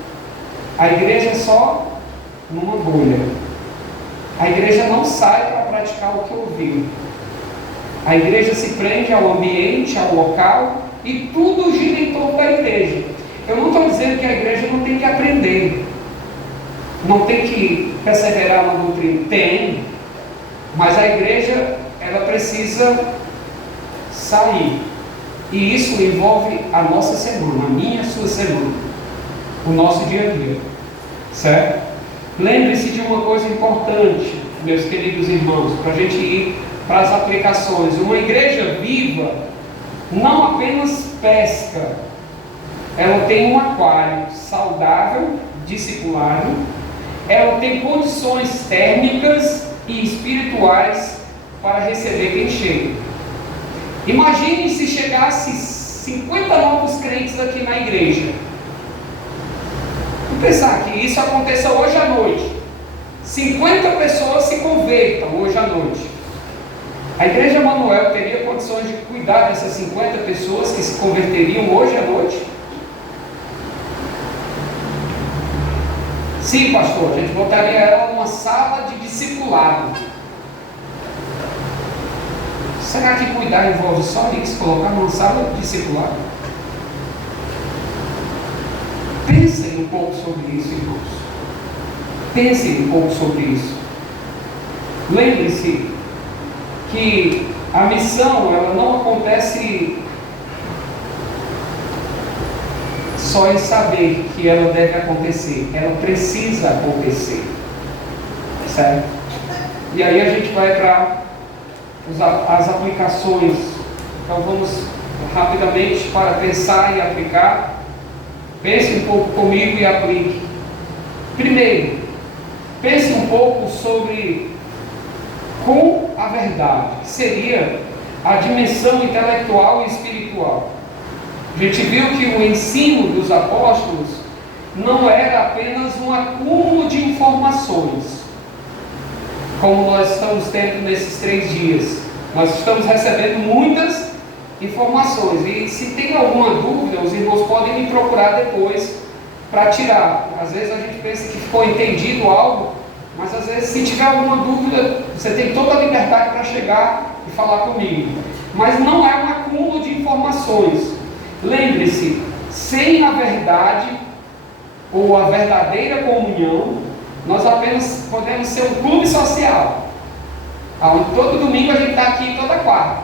A igreja é só numa bolha. A igreja não sai para praticar o que ouviu. A igreja se prende ao ambiente, ao local, e tudo gira em torno da igreja. Eu não estou dizendo que a igreja não tem que aprender, não tem que perseverar na doutrina. Tem, mas a igreja, ela precisa sair. E isso envolve a nossa semana, a minha e a sua semana, o nosso dia a dia, certo? Lembre-se de uma coisa importante, meus queridos irmãos, para a gente ir para as aplicações. Uma igreja viva não apenas pesca, ela tem um aquário saudável, discipulado, ela tem condições térmicas e espirituais para receber quem chega. Imagine se chegasse 50 novos crentes aqui na igreja. Vamos pensar que isso aconteça hoje à noite. 50 pessoas se convertam hoje à noite. A igreja Manuel teria condições de cuidar dessas 50 pessoas que se converteriam hoje à noite? Sim, pastor, a gente botaria ela numa sala de discipulado. Será que cuidar envolve só isso? Colocar numa sala de discipulado? Pensem um pouco sobre isso, irmãos. Pense um pouco sobre isso. Lembre-se que a missão, ela não acontece só em saber que ela deve acontecer, ela precisa acontecer, certo? E aí a gente vai para as aplicações. Então vamos rapidamente para pensar e aplicar. Pense um pouco comigo e aplique. Primeiro, pense um pouco sobre com a verdade, que seria a dimensão intelectual e espiritual. A gente viu que o ensino dos apóstolos não era apenas um acúmulo de informações, como nós estamos tendo nesses 3 dias. Nós estamos recebendo muitas informações, e se tem alguma dúvida, os irmãos podem me procurar depois para tirar. Às vezes a gente pensa que ficou entendido algo, mas às vezes, se tiver alguma dúvida, você tem toda a liberdade para chegar e falar comigo. Mas não é um acúmulo de informações. Lembre-se, sem a verdade ou a verdadeira comunhão, nós apenas podemos ser um clube social, onde todo domingo a gente está aqui, toda quarta.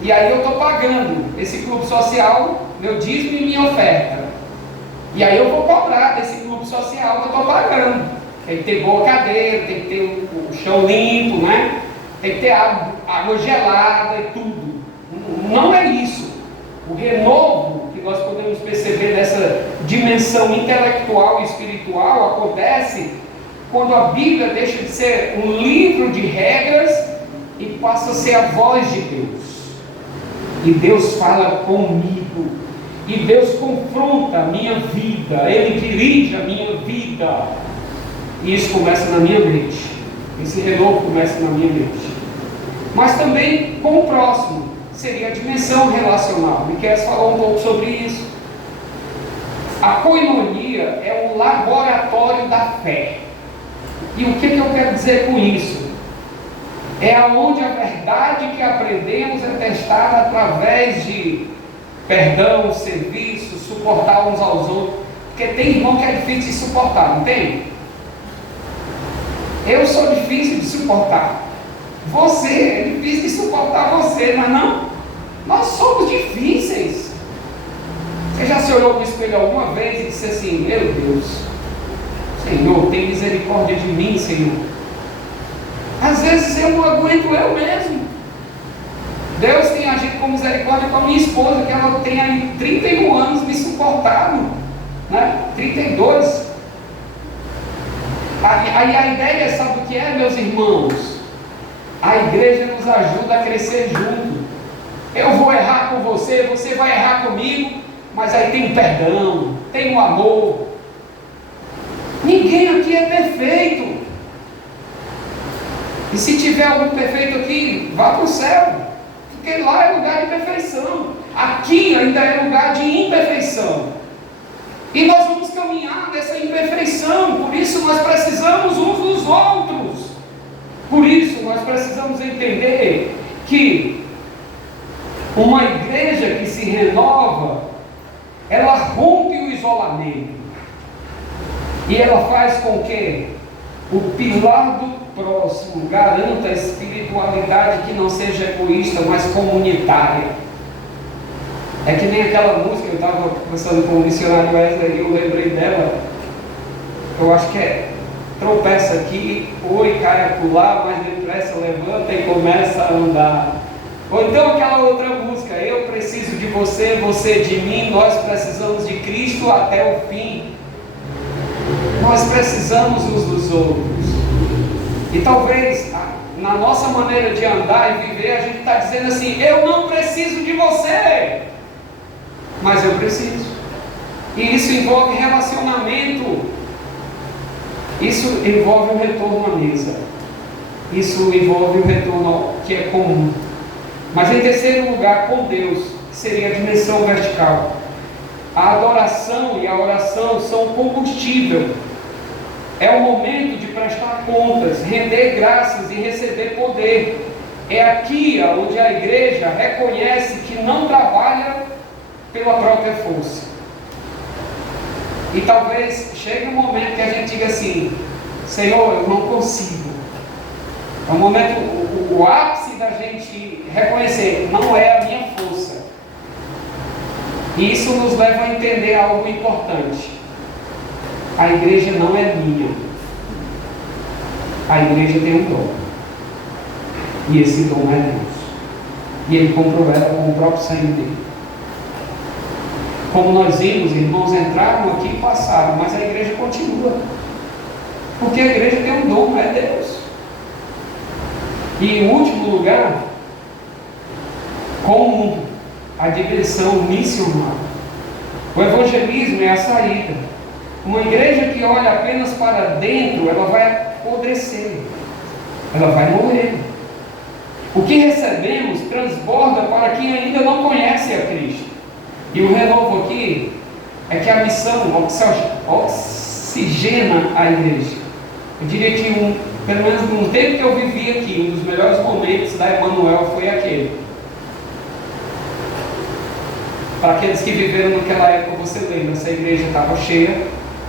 E aí eu estou pagando esse clube social, meu dízimo e minha oferta. E aí eu vou cobrar desse clube social que eu estou pagando. Tem que ter boa cadeira, tem que ter o chão limpo, né? Tem que ter água gelada e tudo. Não é isso. O renovo que nós podemos perceber dessa dimensão intelectual e espiritual acontece quando a Bíblia deixa de ser um livro de regras e passa a ser a voz de Deus. E Deus fala comigo. E Deus confronta a minha vida. Ele dirige a minha vida. E isso começa na minha mente. Esse renovo começa na minha mente. Mas também com o próximo. Seria a dimensão relacional. Miqueias falou um pouco sobre isso. A koinonia é um laboratório da fé. E o que eu quero dizer com isso? É aonde a verdade que aprendemos é testada através de perdão, serviço, suportar uns aos outros. Porque tem irmão que é difícil de suportar, não tem? Eu sou difícil de suportar. Você é difícil de suportar você, mas não? Nós somos difíceis. Você já se olhou no espelho alguma vez e disse assim: meu Deus, Senhor, tem misericórdia de mim, Senhor. Às vezes eu não aguento eu mesmo. Deus tem agido com misericórdia com a minha esposa, que ela tem aí 31 anos me suportado, né? 32. Aí a ideia, sabe o que é, meus irmãos? A igreja nos ajuda a crescer junto. Eu vou errar com você, você vai errar comigo, mas aí tem o perdão, tem o amor. Ninguém aqui é perfeito. E se tiver algum perfeito aqui, vá para o céu, porque lá é lugar de perfeição. Aqui ainda é lugar de imperfeição. E nós vamos caminhar nessa imperfeição. Por isso nós precisamos uns dos outros. Por isso nós precisamos entender que uma igreja que se renova, ela rompe o isolamento. E ela faz com que o pilar do próximo garanta a espiritualidade que não seja egoísta, mas comunitária. É que nem aquela música, eu estava conversando com o missionário Wesley e eu lembrei dela. Eu acho que é: tropeça aqui, oi, cai acolá, mas depressa levanta e começa a andar. Ou então aquela outra música: eu preciso de você, você de mim, nós precisamos de Cristo até o fim. Nós precisamos uns dos outros. E talvez na nossa maneira de andar e viver, a gente está dizendo assim: eu não preciso de você, mas eu preciso. E isso envolve relacionamento. Isso envolve o retorno à mesa. Isso envolve o retorno ao que é comum. Mas em terceiro lugar, com Deus, seria a dimensão vertical. A adoração e a oração são combustível. É o momento de prestar contas, render graças e receber poder. É aqui onde a igreja reconhece que não trabalha pela própria força. E talvez chegue um momento que a gente diga assim: Senhor, eu não consigo. É um momento, o ápice da gente reconhecer, não é a minha força. E isso nos leva a entender algo importante. A igreja não é minha. A igreja tem um dom. E esse dom é Deus. E Ele comprou ela com o próprio sangue dele. Como nós vimos, irmãos entraram aqui e passaram, mas a igreja continua. Porque a igreja tem um dom, é Deus. E em último lugar, como a dimensão missionária. O evangelismo é a saída. Uma igreja que olha apenas para dentro, ela vai apodrecer, ela vai morrer. O que recebemos transborda para quem ainda não conhece a Cristo. E o renovo aqui é que a missão oxigena a igreja. Eu diria que pelo menos no tempo que eu vivi aqui, um dos melhores momentos da Emanuel foi aquele. Para aqueles que viveram naquela época, você lembra, essa igreja estava cheia,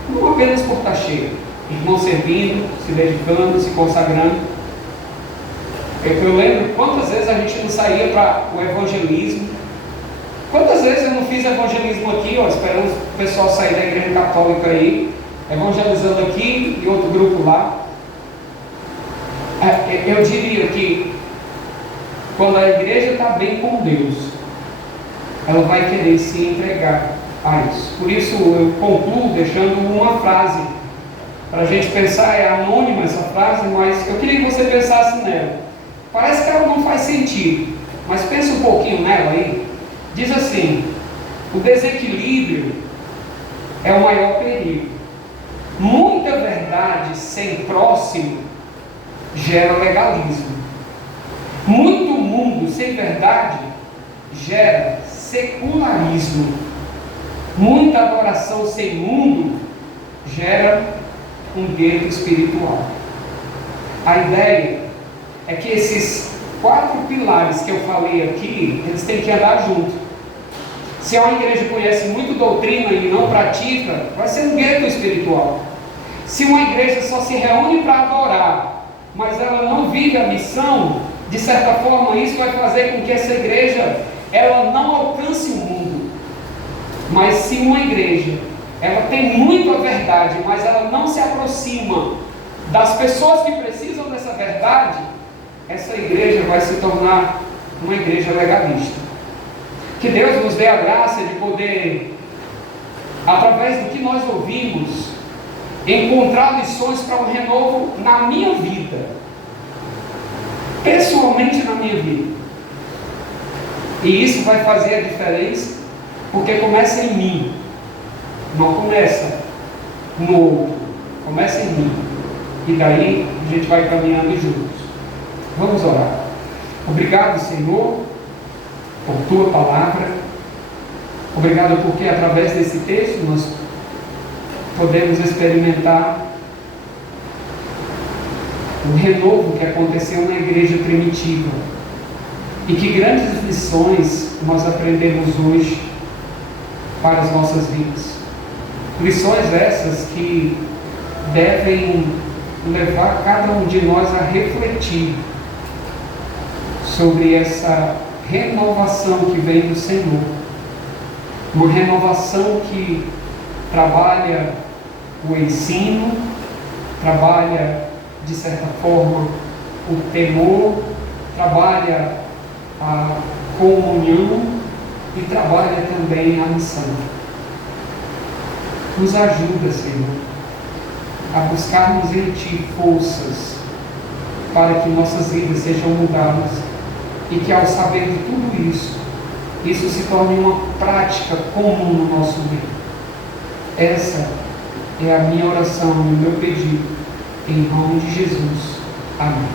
não apenas por estar cheia, irmãos servindo, se dedicando, se consagrando. Eu lembro quantas vezes a gente não saía para o evangelismo. Quantas vezes eu não fiz evangelismo aqui, esperando o pessoal sair da igreja católica aí, evangelizando aqui e outro grupo lá. Eu diria que quando a igreja está bem com Deus, ela vai querer se entregar a isso. Por isso eu concluo deixando uma frase para a gente pensar. É anônima essa frase, mas eu queria que você pensasse nela. Parece que ela não faz sentido, mas pense um pouquinho nela aí. Diz assim: o desequilíbrio é o maior perigo. Muita verdade sem próximo gera legalismo. Muito mundo sem verdade gera secularismo. Muita adoração sem mundo gera um gueto espiritual. A ideia é que esses 4 pilares que eu falei aqui, eles têm que andar junto. Se uma igreja conhece muito doutrina e não pratica, vai ser um gueto espiritual. Se uma igreja só se reúne para adorar, mas ela não vive a missão, de certa forma isso vai fazer com que essa igreja ela não alcance o mundo. Mas se uma igreja ela tem muito a verdade, mas ela não se aproxima das pessoas que precisam dessa verdade, essa igreja vai se tornar uma igreja legalista. Que Deus nos dê a graça de poder, através do que nós ouvimos, encontrar lições para um renovo na minha vida, pessoalmente na minha vida. E isso vai fazer a diferença, porque começa em mim, não começa no outro, começa em mim. E daí a gente vai caminhando juntos. Vamos orar. Obrigado, Senhor, por Tua palavra. Obrigado porque através desse texto nós podemos experimentar o renovo que aconteceu na igreja primitiva. E que grandes lições nós aprendemos hoje para as nossas vidas. Lições essas que devem levar cada um de nós a refletir sobre essa renovação que vem do Senhor. Uma renovação que trabalha o ensino, trabalha de certa forma o temor, trabalha a comunhão e trabalha também a missão. Nos ajuda, Senhor, a buscarmos em Ti forças para que nossas vidas sejam mudadas e que ao saber de tudo isso se torne uma prática comum no nosso meio. Essa é a minha oração e o meu pedido, em nome de Jesus. Amém.